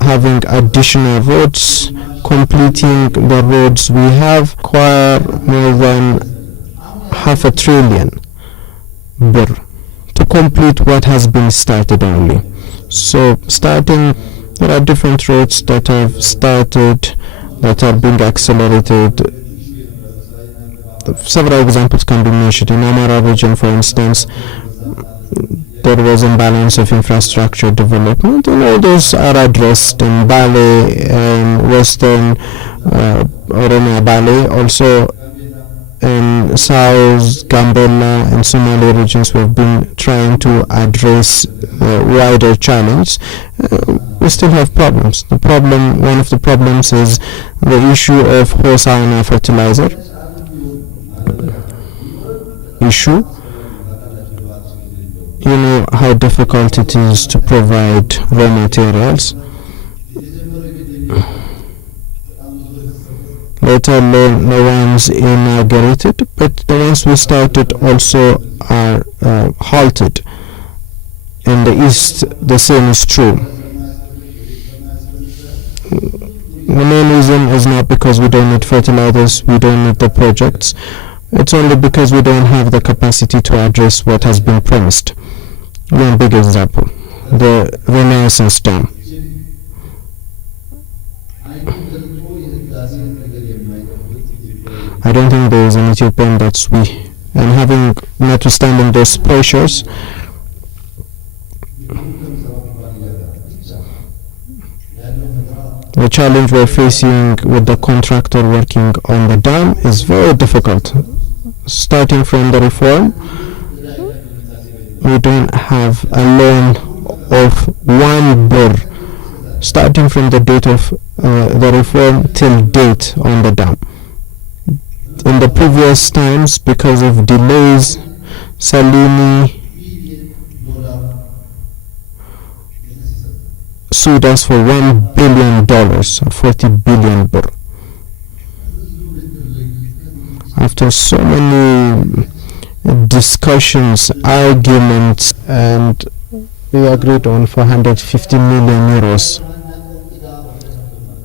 having additional roads, completing the roads we have require more than $500 billion to complete what has been started only. So there are different roads that have started, that are being accelerated. Several examples can be mentioned. In Amara region, for instance, there was imbalance of infrastructure development, and all those are addressed in Bale and Western Oromia Bale, also in South Gambela and Somali regions. We've been trying to address wider challenge. We still have problems. One of the problems is the issue of Hosaina fertilizer issue. You know how difficult it is to provide raw materials, let alone the ones inaugurated, but the ones we started also are halted. In the east, the same is true. The main reason is not because we don't need fertilizers, we don't need the projects. It's only because we don't have the capacity to address what has been promised. One big example, the Renaissance Dam. I don't think there is an Ethiopian that's and notwithstanding those pressures, the challenge we're facing with the contractor working on the dam is very difficult. Starting from the reform, we don't have a loan of $1 billion starting from the date of the reform till date on the dam. In the previous times, because of delays, Salini sued us for $1 billion, $40 billion. After so many discussions, arguments, and we agreed on 450 million euros.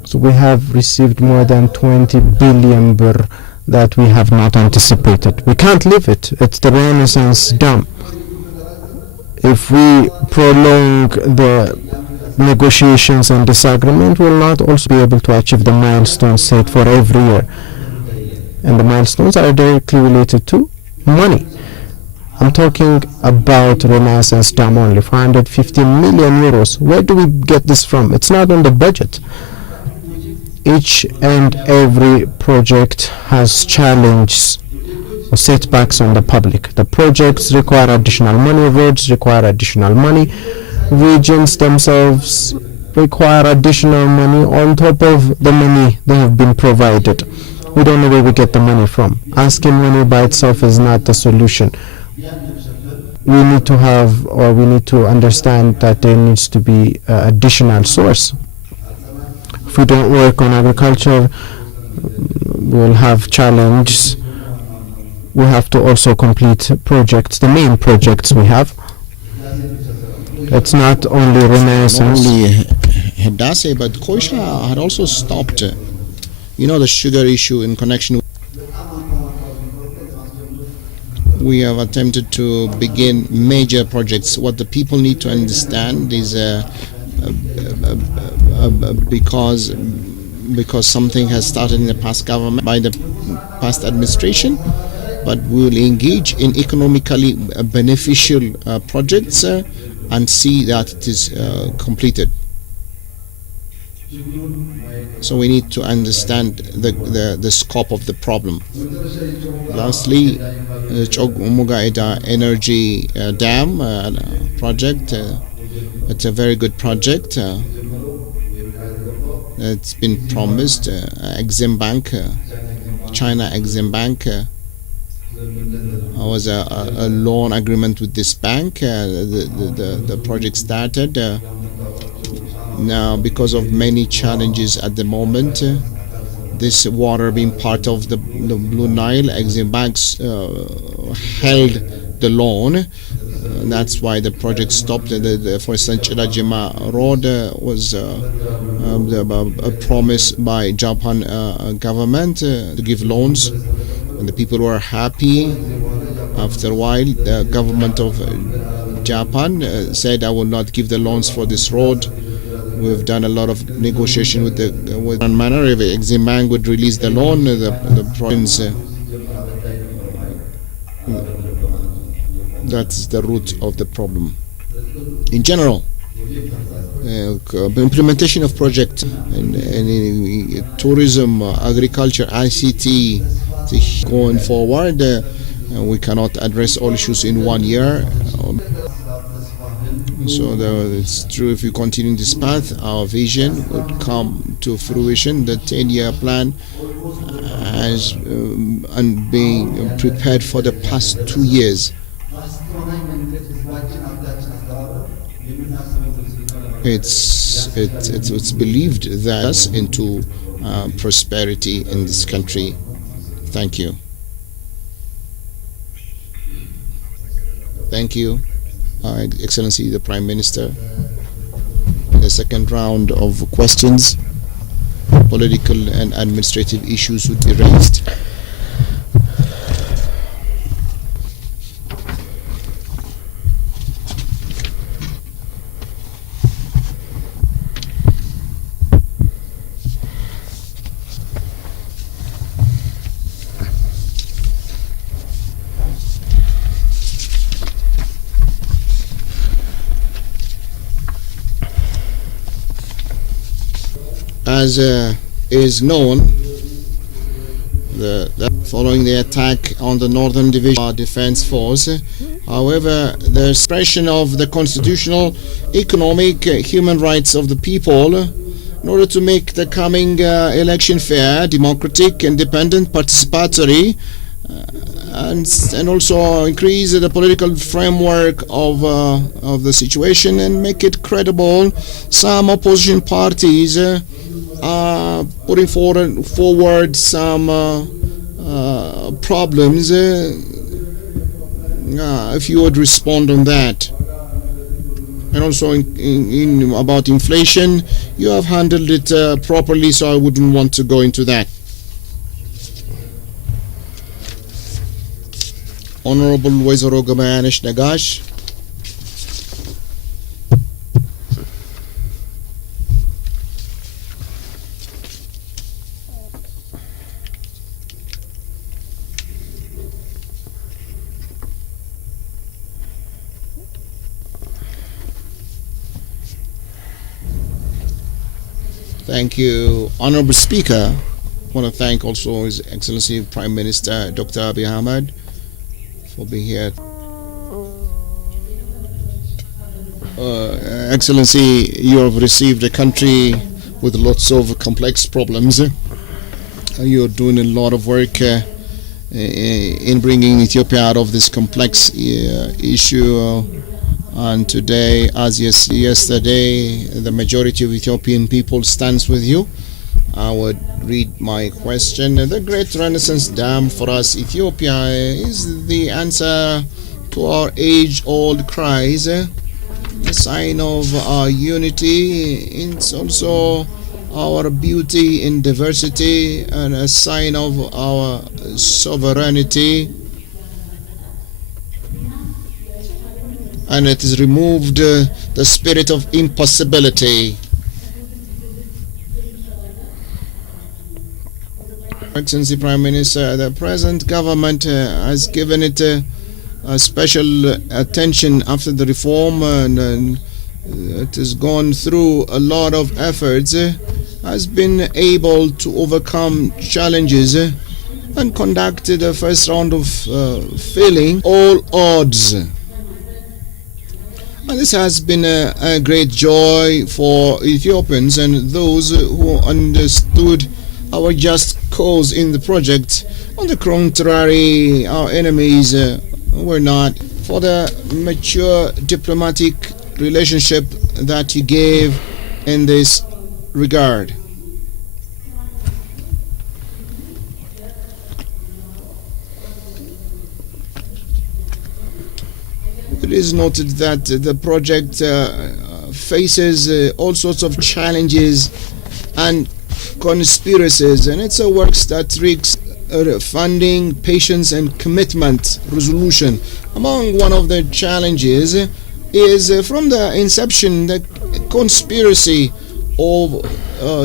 So we have received more than 20 billion birr that we have not anticipated. We can't leave it. It's the Renaissance Dam. If we prolong the negotiations and disagreement, we will not also be able to achieve the milestones set for every year. And the milestones are directly related to money. I'm talking about Renaissance Dam only, 450 million euros. Where do we get this from? It's not on the budget. Each and every project has challenges or setbacks on the public. The projects require additional money, roads require additional money, regions themselves require additional money on top of the money they have been provided. We don't know where we get the money from. Asking money by itself is not the solution. We need to understand that there needs to be additional source. If we don't work on agriculture, we will have challenges. We have to also complete projects, the main projects we have. It's not only Renaissance. Not only Hedase, but Koisha had also stopped, the sugar issue in connection We have attempted to begin major projects. What the people need to understand is because something has started in the past government by the past administration, but we will engage in economically beneficial projects and see that it is completed. So we need to understand the scope of the problem. Lastly, Mugaida Energy Dam project. It's a very good project. It's been promised. Exim Bank, China Exim Bank, was a loan agreement with this bank. The project started. Now, because of many challenges at the moment, this water being part of the Blue Nile, Exim Banks held the loan. That's why the project stopped. For instance, Chirajima Road was a promise by Japan government to give loans, and the people were happy. After a while, the government of Japan said, "I will not give the loans for this road." We've done a lot of negotiation with one manner. If Exim Bank would release the loan, the province. That's the root of the problem. In general, implementation of projects in tourism, agriculture, ICT, going forward, we cannot address all issues in 1 year. So it's true, if we continue this path, our vision would come to fruition. The 10-year plan has and being prepared for the past 2 years. It's believed that us into prosperity in this country. Thank you. Thank you, Excellency the Prime Minister. The second round of questions, political and administrative issues would be raised. As is known, following the attack on the Northern Division of our Defense Force, however, the expression of the constitutional, economic, human rights of the people in order to make the coming election fair, democratic, independent, participatory, and also increase the political framework of the situation and make it credible. Some opposition parties are putting forward some problems. If you would respond on that. And also in about inflation, you have handled it properly, so I wouldn't want to go into that. Honorable Waziro Gamayanish Nagash. Thank you, Honorable Speaker. I want to thank also His Excellency Prime Minister Dr. Abiy Ahmed for being here. Excellency, you have received a country with lots of complex problems. You're doing a lot of work in bringing Ethiopia out of this complex issue. And today, as yesterday, the majority of Ethiopian people stands with you. I would read my question. The Great Renaissance Dam for us, Ethiopia, is the answer to our age-old cries, a sign of our unity. It's also our beauty in diversity and a sign of our sovereignty. and it has removed the spirit of impossibility. Excellency Prime Minister, the present government has given it a special attention after the reform, and it has gone through a lot of efforts, has been able to overcome challenges and conducted the first round of filling all odds. And this has been a great joy for Ethiopians and those who understood our just cause in the project. On the contrary, our enemies were not. For the mature diplomatic relationship that you gave in this regard. It is noted that the project faces all sorts of challenges and conspiracies, and it's a work that reeks funding, patience and commitment resolution. Among one of the challenges is from the inception the conspiracy of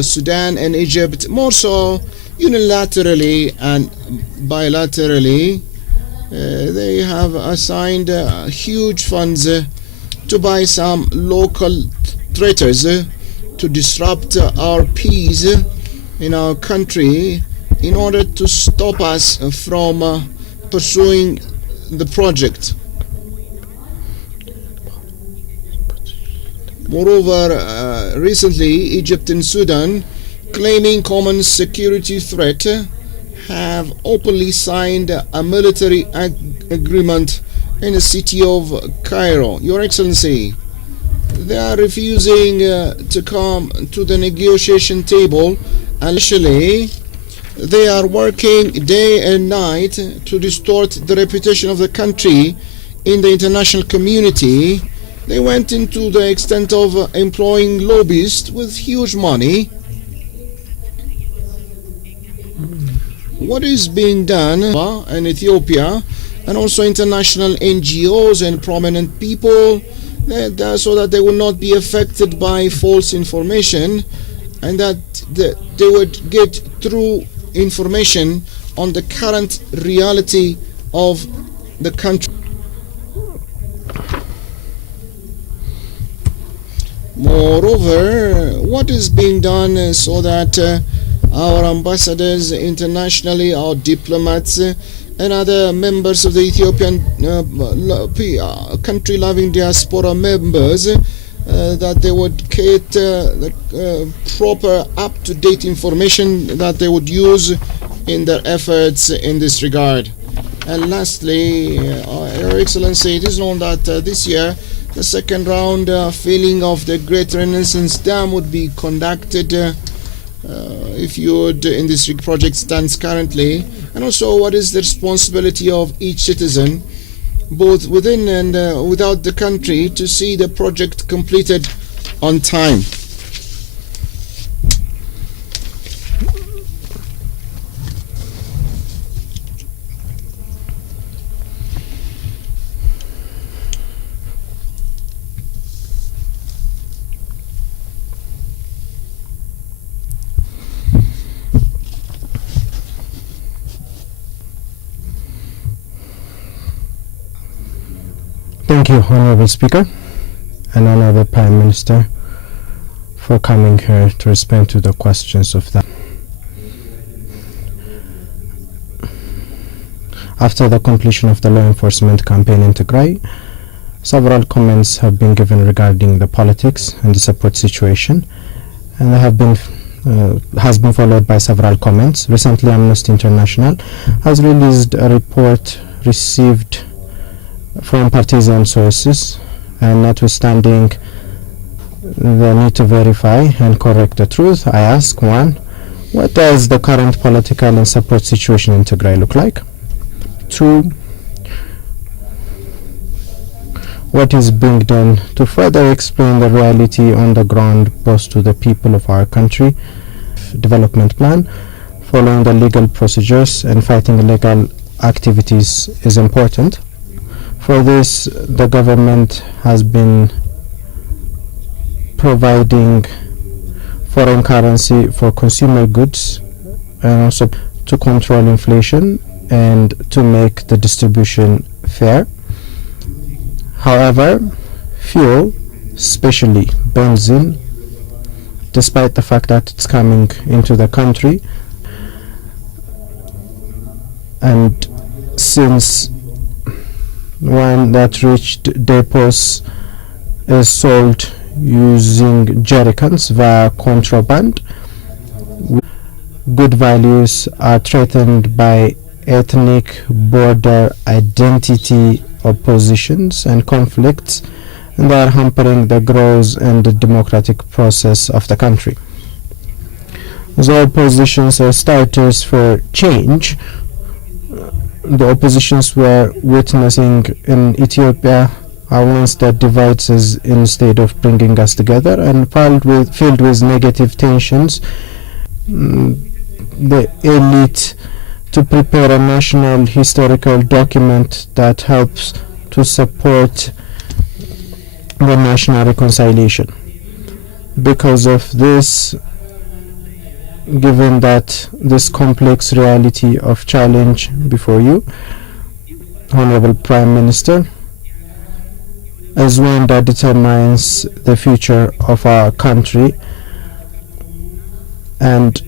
Sudan and Egypt, more so unilaterally and bilaterally. They have assigned huge funds to buy some local traitors to disrupt our peace in our country in order to stop us from pursuing the project. Moreover, recently Egypt and Sudan, claiming common security threat, have openly signed a military agreement in the city of Cairo. Your Excellency, they are refusing to come to the negotiation table. Initially, they are working day and night to distort the reputation of the country in the international community. They went into the extent of employing lobbyists with huge money. What is being done in Ethiopia, and also international NGOs and prominent people, so that they will not be affected by false information, and that they would get true information on the current reality of the country. Moreover, what is being done so that our ambassadors internationally, our diplomats, and other members of the Ethiopian country-loving diaspora members, that they would get the proper up-to-date information that they would use in their efforts in this regard. And lastly, Your Excellency, it is known that this year the second round filling of the Great Renaissance Dam would be conducted. If you would, in this project stands currently, and also what is the responsibility of each citizen, both within and without the country, to see the project completed on time. Thank you, Honorable Speaker and Honorable Prime Minister, for coming here to respond to the questions of that. After the completion of the law enforcement campaign in Tigray, several comments have been given regarding the politics and the support situation, and they have been has been followed by several comments. Recently, Amnesty International has released a report received from partisan sources, and notwithstanding the need to verify and correct the truth, I ask: 1. What does the current political and support situation in Tigray look like? 2. What is being done to further explain the reality on the ground, both to the people of our country? Development plan, following the legal procedures and fighting illegal activities is important. For this, the government has been providing foreign currency for consumer goods and also to control inflation and to make the distribution fair. However, fuel, especially benzene, despite the fact that it's coming into the country, and since when that reached depots is sold using jerrycans via contraband, good values are threatened by ethnic border identity oppositions and conflicts, and they are hampering the growth and the democratic process of the country. The oppositions are starters for change. The oppositions we're witnessing in Ethiopia are ones that divides us instead of bringing us together, and filled with negative tensions. The elite to prepare a national historical document that helps to support the national reconciliation. Because of this, given that this complex reality of challenge before you, Honorable Prime Minister, as one that determines the future of our country, and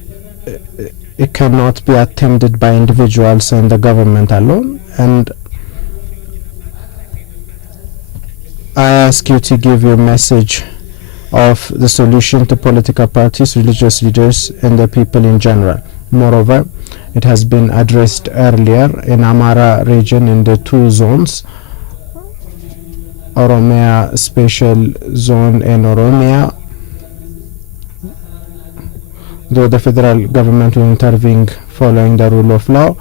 it cannot be attended by individuals and the government alone, and I ask you to give your message of the solution to political parties, religious leaders, and the people in general. Moreover, it has been addressed earlier in Amara region in the two zones, Oromia Special Zone and Oromia. Though the federal government will intervene following the rule of law,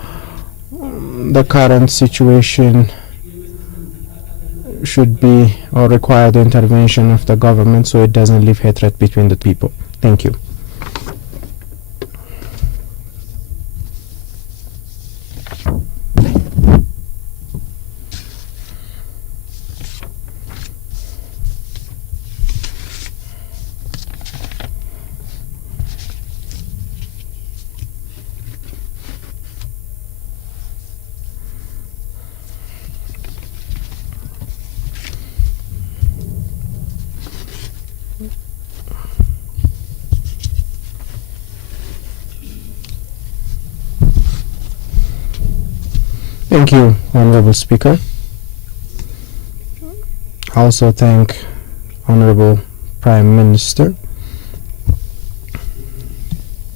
the current situation should be or require the intervention of the government so it doesn't leave hatred between the people. Thank you. Thank you, Honorable Speaker. I also thank Honorable Prime Minister.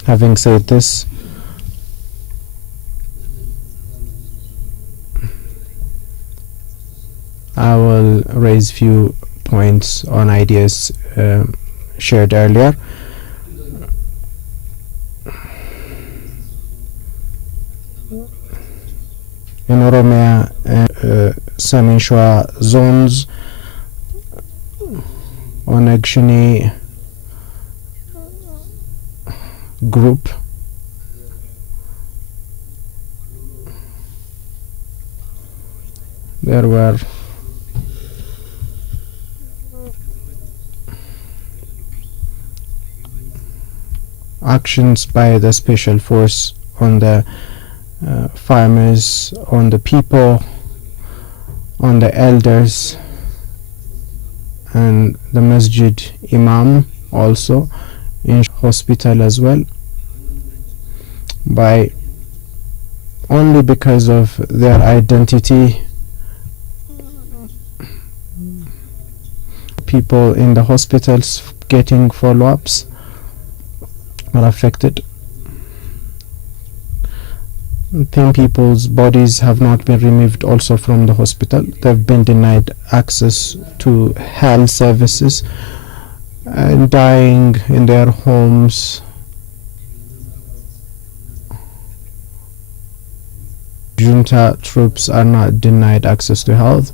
Having said this, I will raise few points on ideas shared earlier. In Oromia and Samin Shwa zones, Oneg Shini group there were actions by the special force on the farmers, on the people, on the elders, and the masjid imam also in hospital as well, by only because of their identity. People in the hospitals getting follow-ups are affected. 10 people's bodies have not been removed also from the hospital. They've been denied access to health services and dying in their homes. Junta troops are not denied access to health.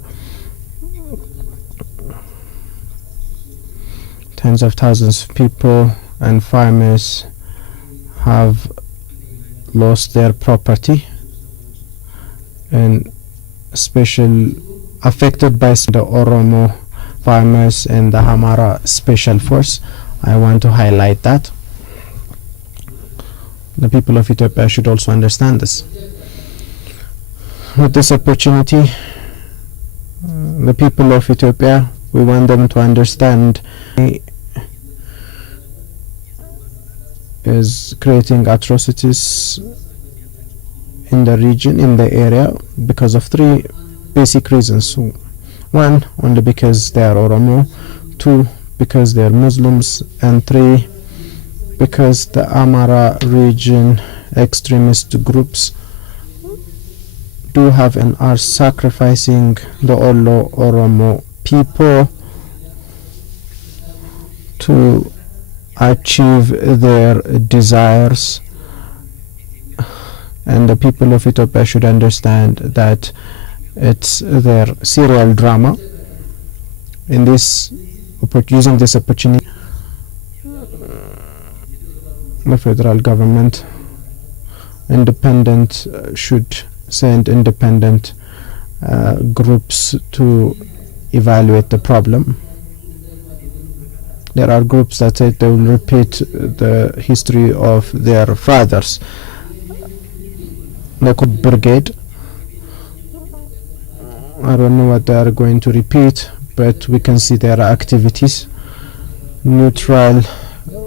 Tens of thousands of people and farmers have lost their property, and special affected by the Oromo farmers and the Hamara Special Force. I want to highlight that. The people of Ethiopia should also understand this. With this opportunity, the people of Ethiopia, we want them to understand is creating atrocities in the region, in the area, because of three basic reasons. One, only because they are Oromo. Two, because they are Muslims. And three, because the Amara region extremist groups do have and are sacrificing the Oromo people to achieve their desires. And the people of Ethiopia should understand that it's their serial drama. In this, using this opportunity, the federal government should send independent groups to evaluate the problem. There are groups that say they will repeat the history of their fathers. The brigade, I don't know what they are going to repeat, but we can see their activities. Neutral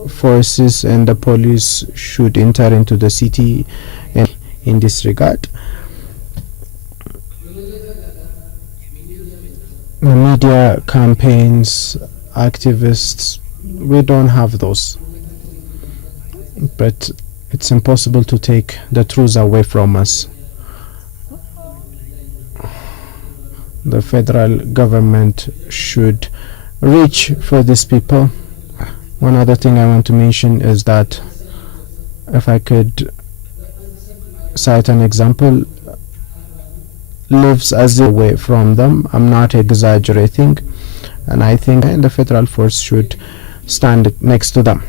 forces and the police should enter into the city in this regard. The media campaigns, activists, we don't have those. But it's impossible to take the truth away from us. The federal government should reach for these people. One other thing I want to mention is that, if I could cite an example, lives as away from them. I'm not exaggerating, and I think the federal force should stand next to them.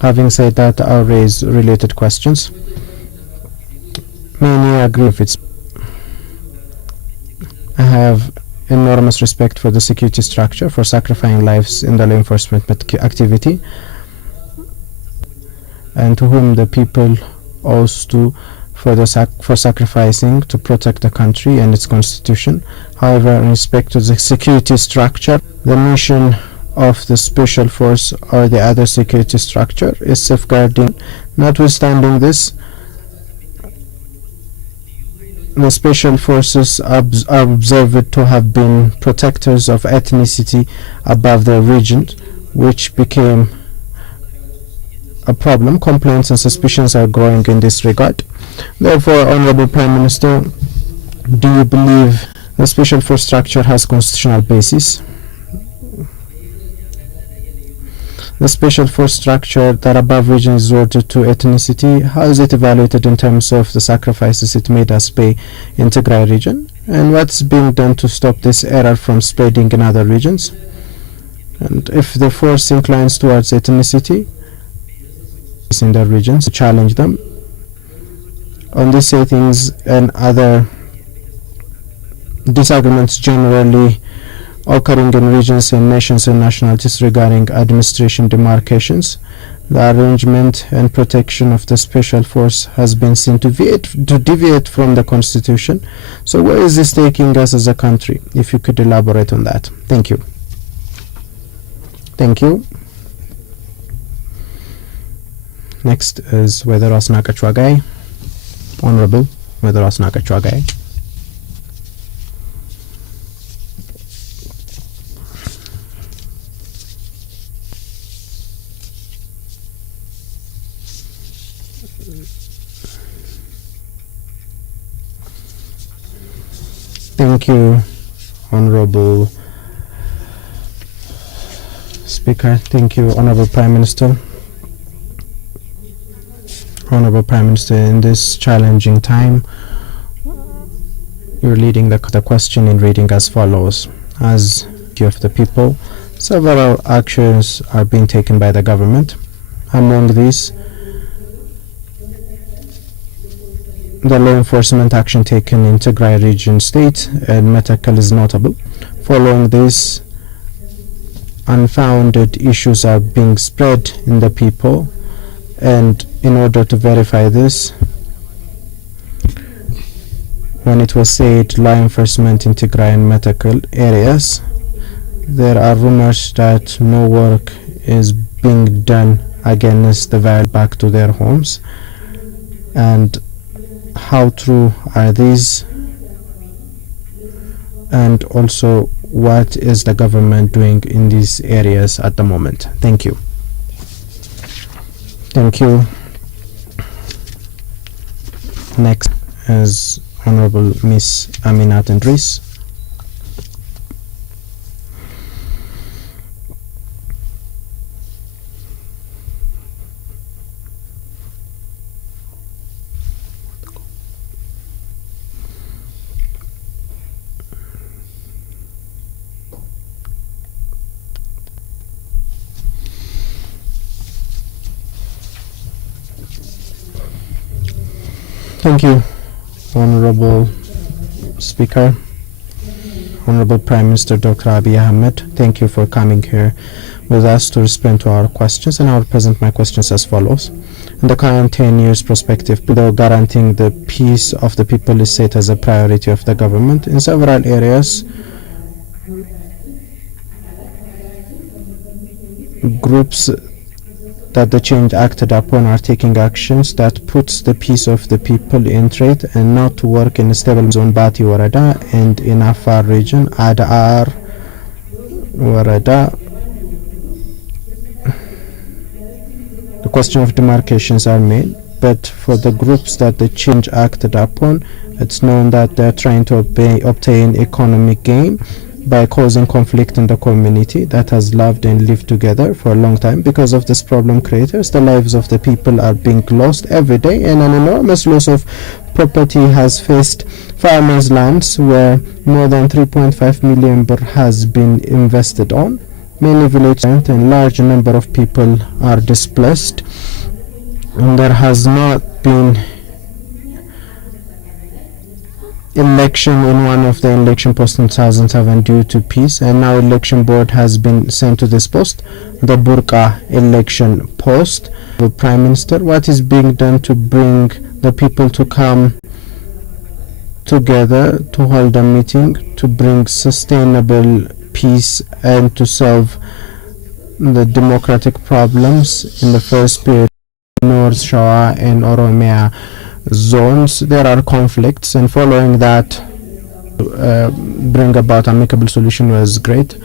Having said that, I'll raise related questions. Many agree with it. I have enormous respect for the security structure, for sacrificing lives in the law enforcement activity, and to whom the people owes to for sacrificing to protect the country and its constitution. However, in respect to the security structure, the mission of the special force or the other security structure is safeguarding. Notwithstanding this, the special forces are observed to have been protectors of ethnicity above their region, which became a problem. Complaints and suspicions are growing in this regard. Therefore, Honorable Prime Minister, do you believe the special force structure has constitutional basis? The special force structure that above region is ordered to ethnicity, how is it evaluated in terms of the sacrifices it made us pay in Tigray region? And what's being done to stop this error from spreading in other regions? And if the force inclines towards ethnicity in their regions, to challenge them on these things and other disagreements generally occurring in regions and nations and nationalities regarding administration demarcations, the arrangement and protection of the special force has been seen to deviate from the constitution. So where is this taking us as a country? If you could elaborate on that. Thank you. Thank you. Next is Weatheros Nakachwagai. Honorable Weatheros Nakachwagai. Thank you, Honorable Speaker. Thank you, Honorable Prime Minister. Honorable Prime Minister, in this challenging time, you're leading the question in reading as follows. As you of the people, several actions are being taken by the government. Among these, The law enforcement action taken in Tigray region state and Metakel is notable. Following this, unfounded issues are being spread in the people, and in order to verify this, when it was said law enforcement in Tigray and Metakel areas, there are rumors that no work is being done against the violence back to their homes. And how true are these? And also, what is the government doing in these areas at the moment? Thank you. Thank you. Next is Honorable Miss Aminat Andris. Thank you, Honorable Speaker, Honorable Prime Minister Dr. Abiy Ahmed. Thank you for coming here with us to respond to our questions, and I will present my questions as follows. In the current 10 years perspective, though guaranteeing the peace of the people is set as a priority of the government, in several areas, groups that the change acted upon are taking actions that puts the peace of the people in threat and not to work in a stable zone Bati Warada and in Afar region, Adar Warada. The question of demarcations are made, but for the groups that the change acted upon, it's known that they're trying to obtain economic gain by causing conflict in the community that has loved and lived together for a long time. Because of this problem creators, the lives of the people are being lost every day, and an enormous loss of property has faced farmers' lands where more than 3.5 million birr has been invested on. Many villages and large number of people are displaced, and there has not been election in one of the election posts in 2007 due to peace, and now election board has been sent to this post, the Burqa election post. The Prime Minister, what is being done to bring the people to come together to hold a meeting to bring sustainable peace and to solve the democratic problems in the first period? North Shawa and Oromia zones, there are conflicts, and following that, bring about amicable solution was great.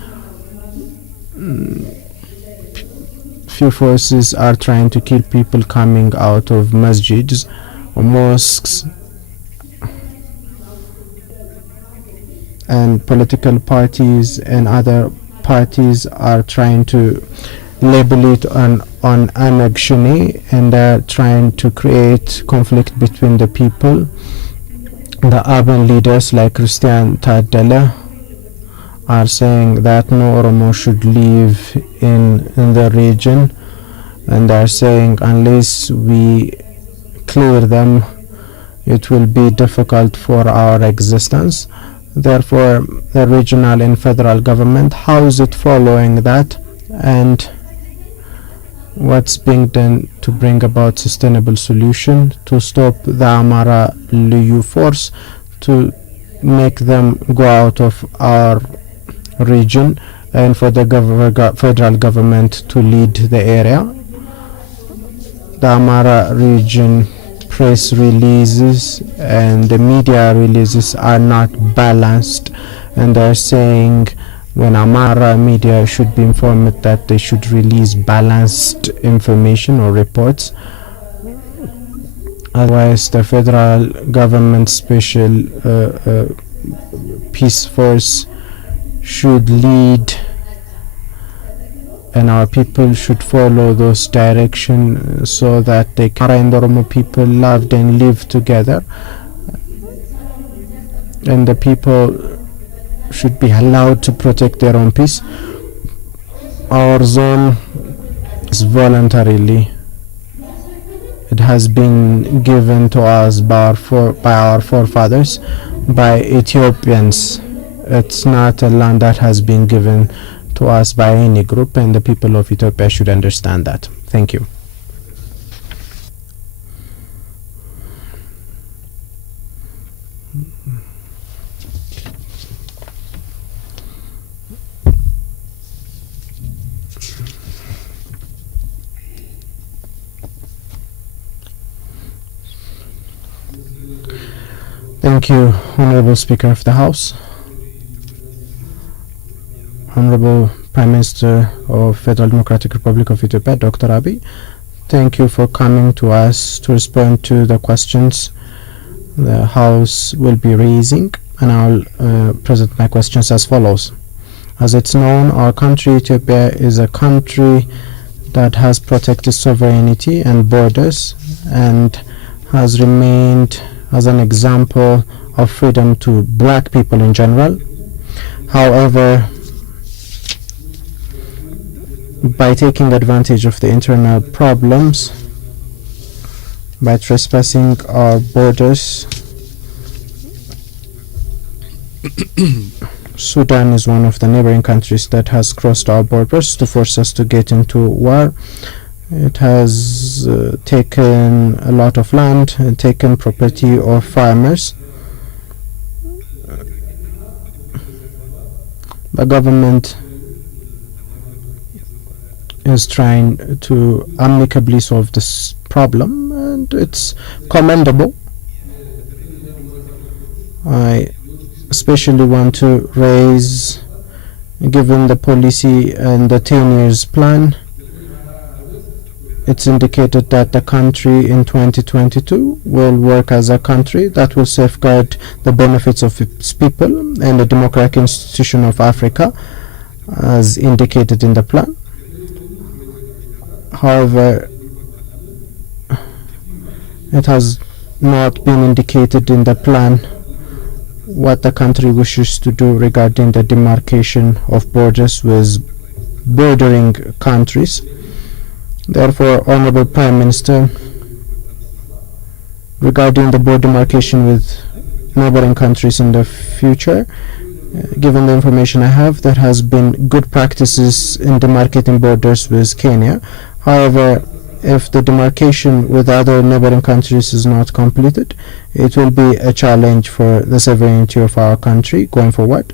Few forces are trying to kill people coming out of masjids or mosques, and political parties and other parties are trying to label it on annexionary, and they're trying to create conflict between the people. The urban leaders like Christian Tadela are saying that no Oromo should live in the region, and they're saying unless we clear them, it will be difficult for our existence. Therefore, the regional and federal government, how is it following that, and what's being done to bring about sustainable solution to stop the Amara Liu force to make them go out of our region, and for the federal government to lead the area? The Amara region press releases and the media releases are not balanced, and they're saying when Amara media should be informed that they should release balanced information or reports. Otherwise, the federal government special peace force should lead, and our people should follow those directions so that they can and Oromo people loved and live together, and the people should be allowed to protect their own peace. Our zone is voluntarily It has been given to us by our forefathers, by Ethiopians. It's not a land that has been given to us by any group, and the people of Ethiopia should understand that. Thank you. Thank you, Honorable Speaker of the House, Honorable Prime Minister of Federal Democratic Republic of Ethiopia, Dr. Abiy. Thank you for coming to us to respond to the questions the House will be raising, and I'll present my questions as follows. As it's known, our country, Ethiopia, is a country that has protected sovereignty and borders and has remained as an example of freedom to black people in general. However, by taking advantage of the internal problems, by trespassing our borders, Sudan is one of the neighboring countries that has crossed our borders to force us to get into war. It has taken a lot of land and taken property of farmers. The government is trying to amicably solve this problem, and it's commendable. I especially want to raise, given the policy and the 10 years plan, it's indicated that the country in 2022 will work as a country that will safeguard the benefits of its people and the democratic institution of Africa, as indicated in the plan. However, it has not been indicated in the plan what the country wishes to do regarding the demarcation of borders with bordering countries. Therefore, Honorable Prime Minister, regarding the border demarcation with neighboring countries in the future, given the information I have, there has been good practices in demarcating borders with Kenya. However, if the demarcation with other neighboring countries is not completed, it will be a challenge for the sovereignty of our country going forward.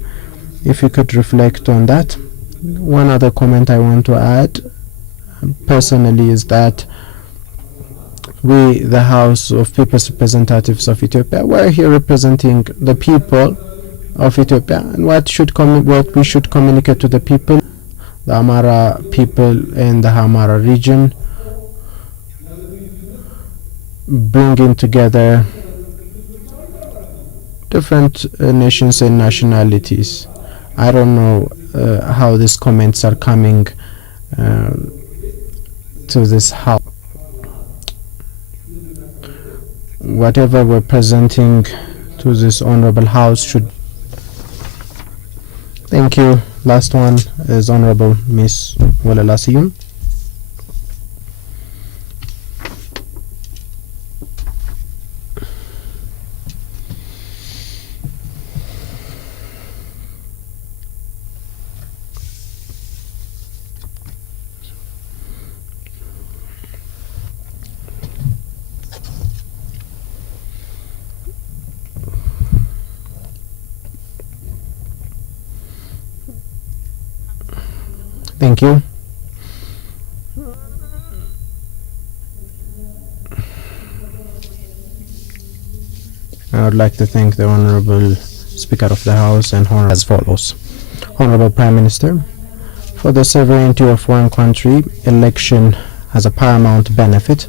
If you could reflect on that. One other comment I want to add personally is that we, the House of People's Representatives of Ethiopia, we're here representing the people of Ethiopia, and what we should communicate to the people, the Amara people in the Amara region, bringing together different nations and nationalities. I don't know how these comments are coming to this house. Whatever we're presenting to this honorable house should. Thank you. Last one is Honorable Miss Walala Siyum. Thank you. I would like to thank the Honorable Speaker of the House and Honorable as follows. Honorable Prime Minister, for the sovereignty of one country, election has a paramount benefit.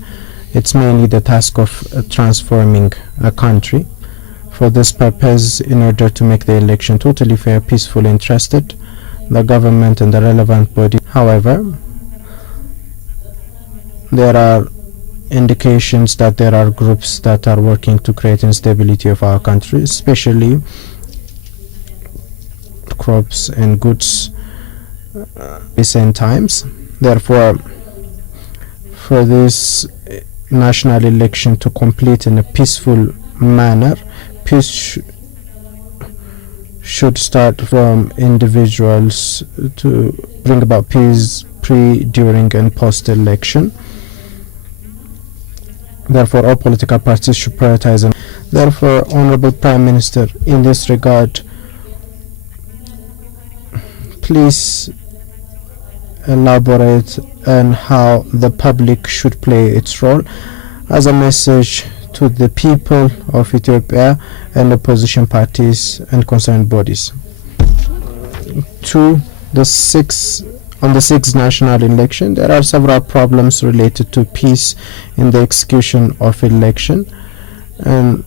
It's mainly the task of transforming a country. For this purpose, in order to make the election totally fair, peaceful and trusted, the government and the relevant body. However, there are indications that there are groups that are working to create instability of our country, especially crops and goods recent times. Therefore, for this national election to complete in a peaceful manner. Peace should start from individuals to bring about peace pre, during and post-election. Therefore, all political parties should prioritize. And therefore, Honorable Prime Minister, in this regard, please elaborate on how the public should play its role as a message to the people of Ethiopia and opposition parties and concerned bodies. On the sixth national election, there are several problems related to peace in the execution of election, and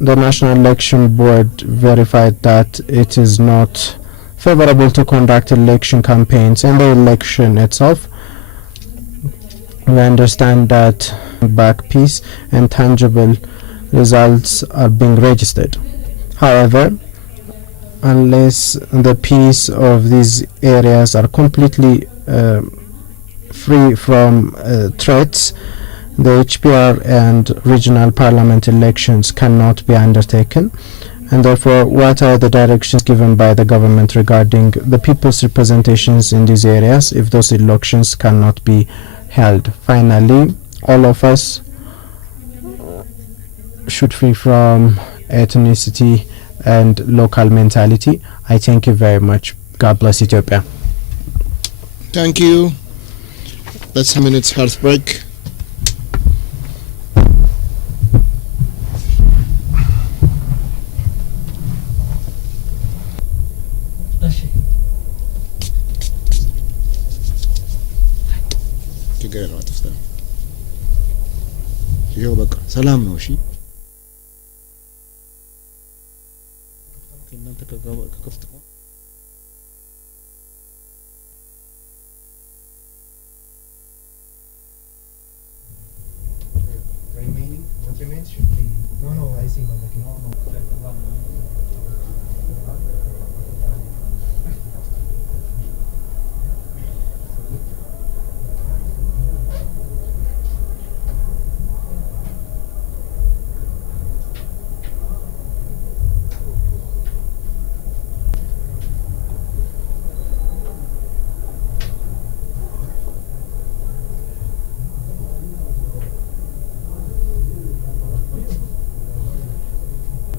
the National Election Board verified that it is not favorable to conduct election campaigns and the election itself. We understand that back peace and tangible results are being registered. However, unless the peace of these areas are completely free from threats, the HPR and regional parliament elections cannot be undertaken. And therefore, what are the directions given by the government regarding the people's representations in these areas if those elections cannot be held? Finally, all of us should free from ethnicity and local mentality. I thank you very much. God bless Ethiopia. Thank you. Let's have a minute's heartbreak. ይኸው በቃ ሰላም ነው። እሺ እናንተ ከከፍት remaining what remains should be no I see no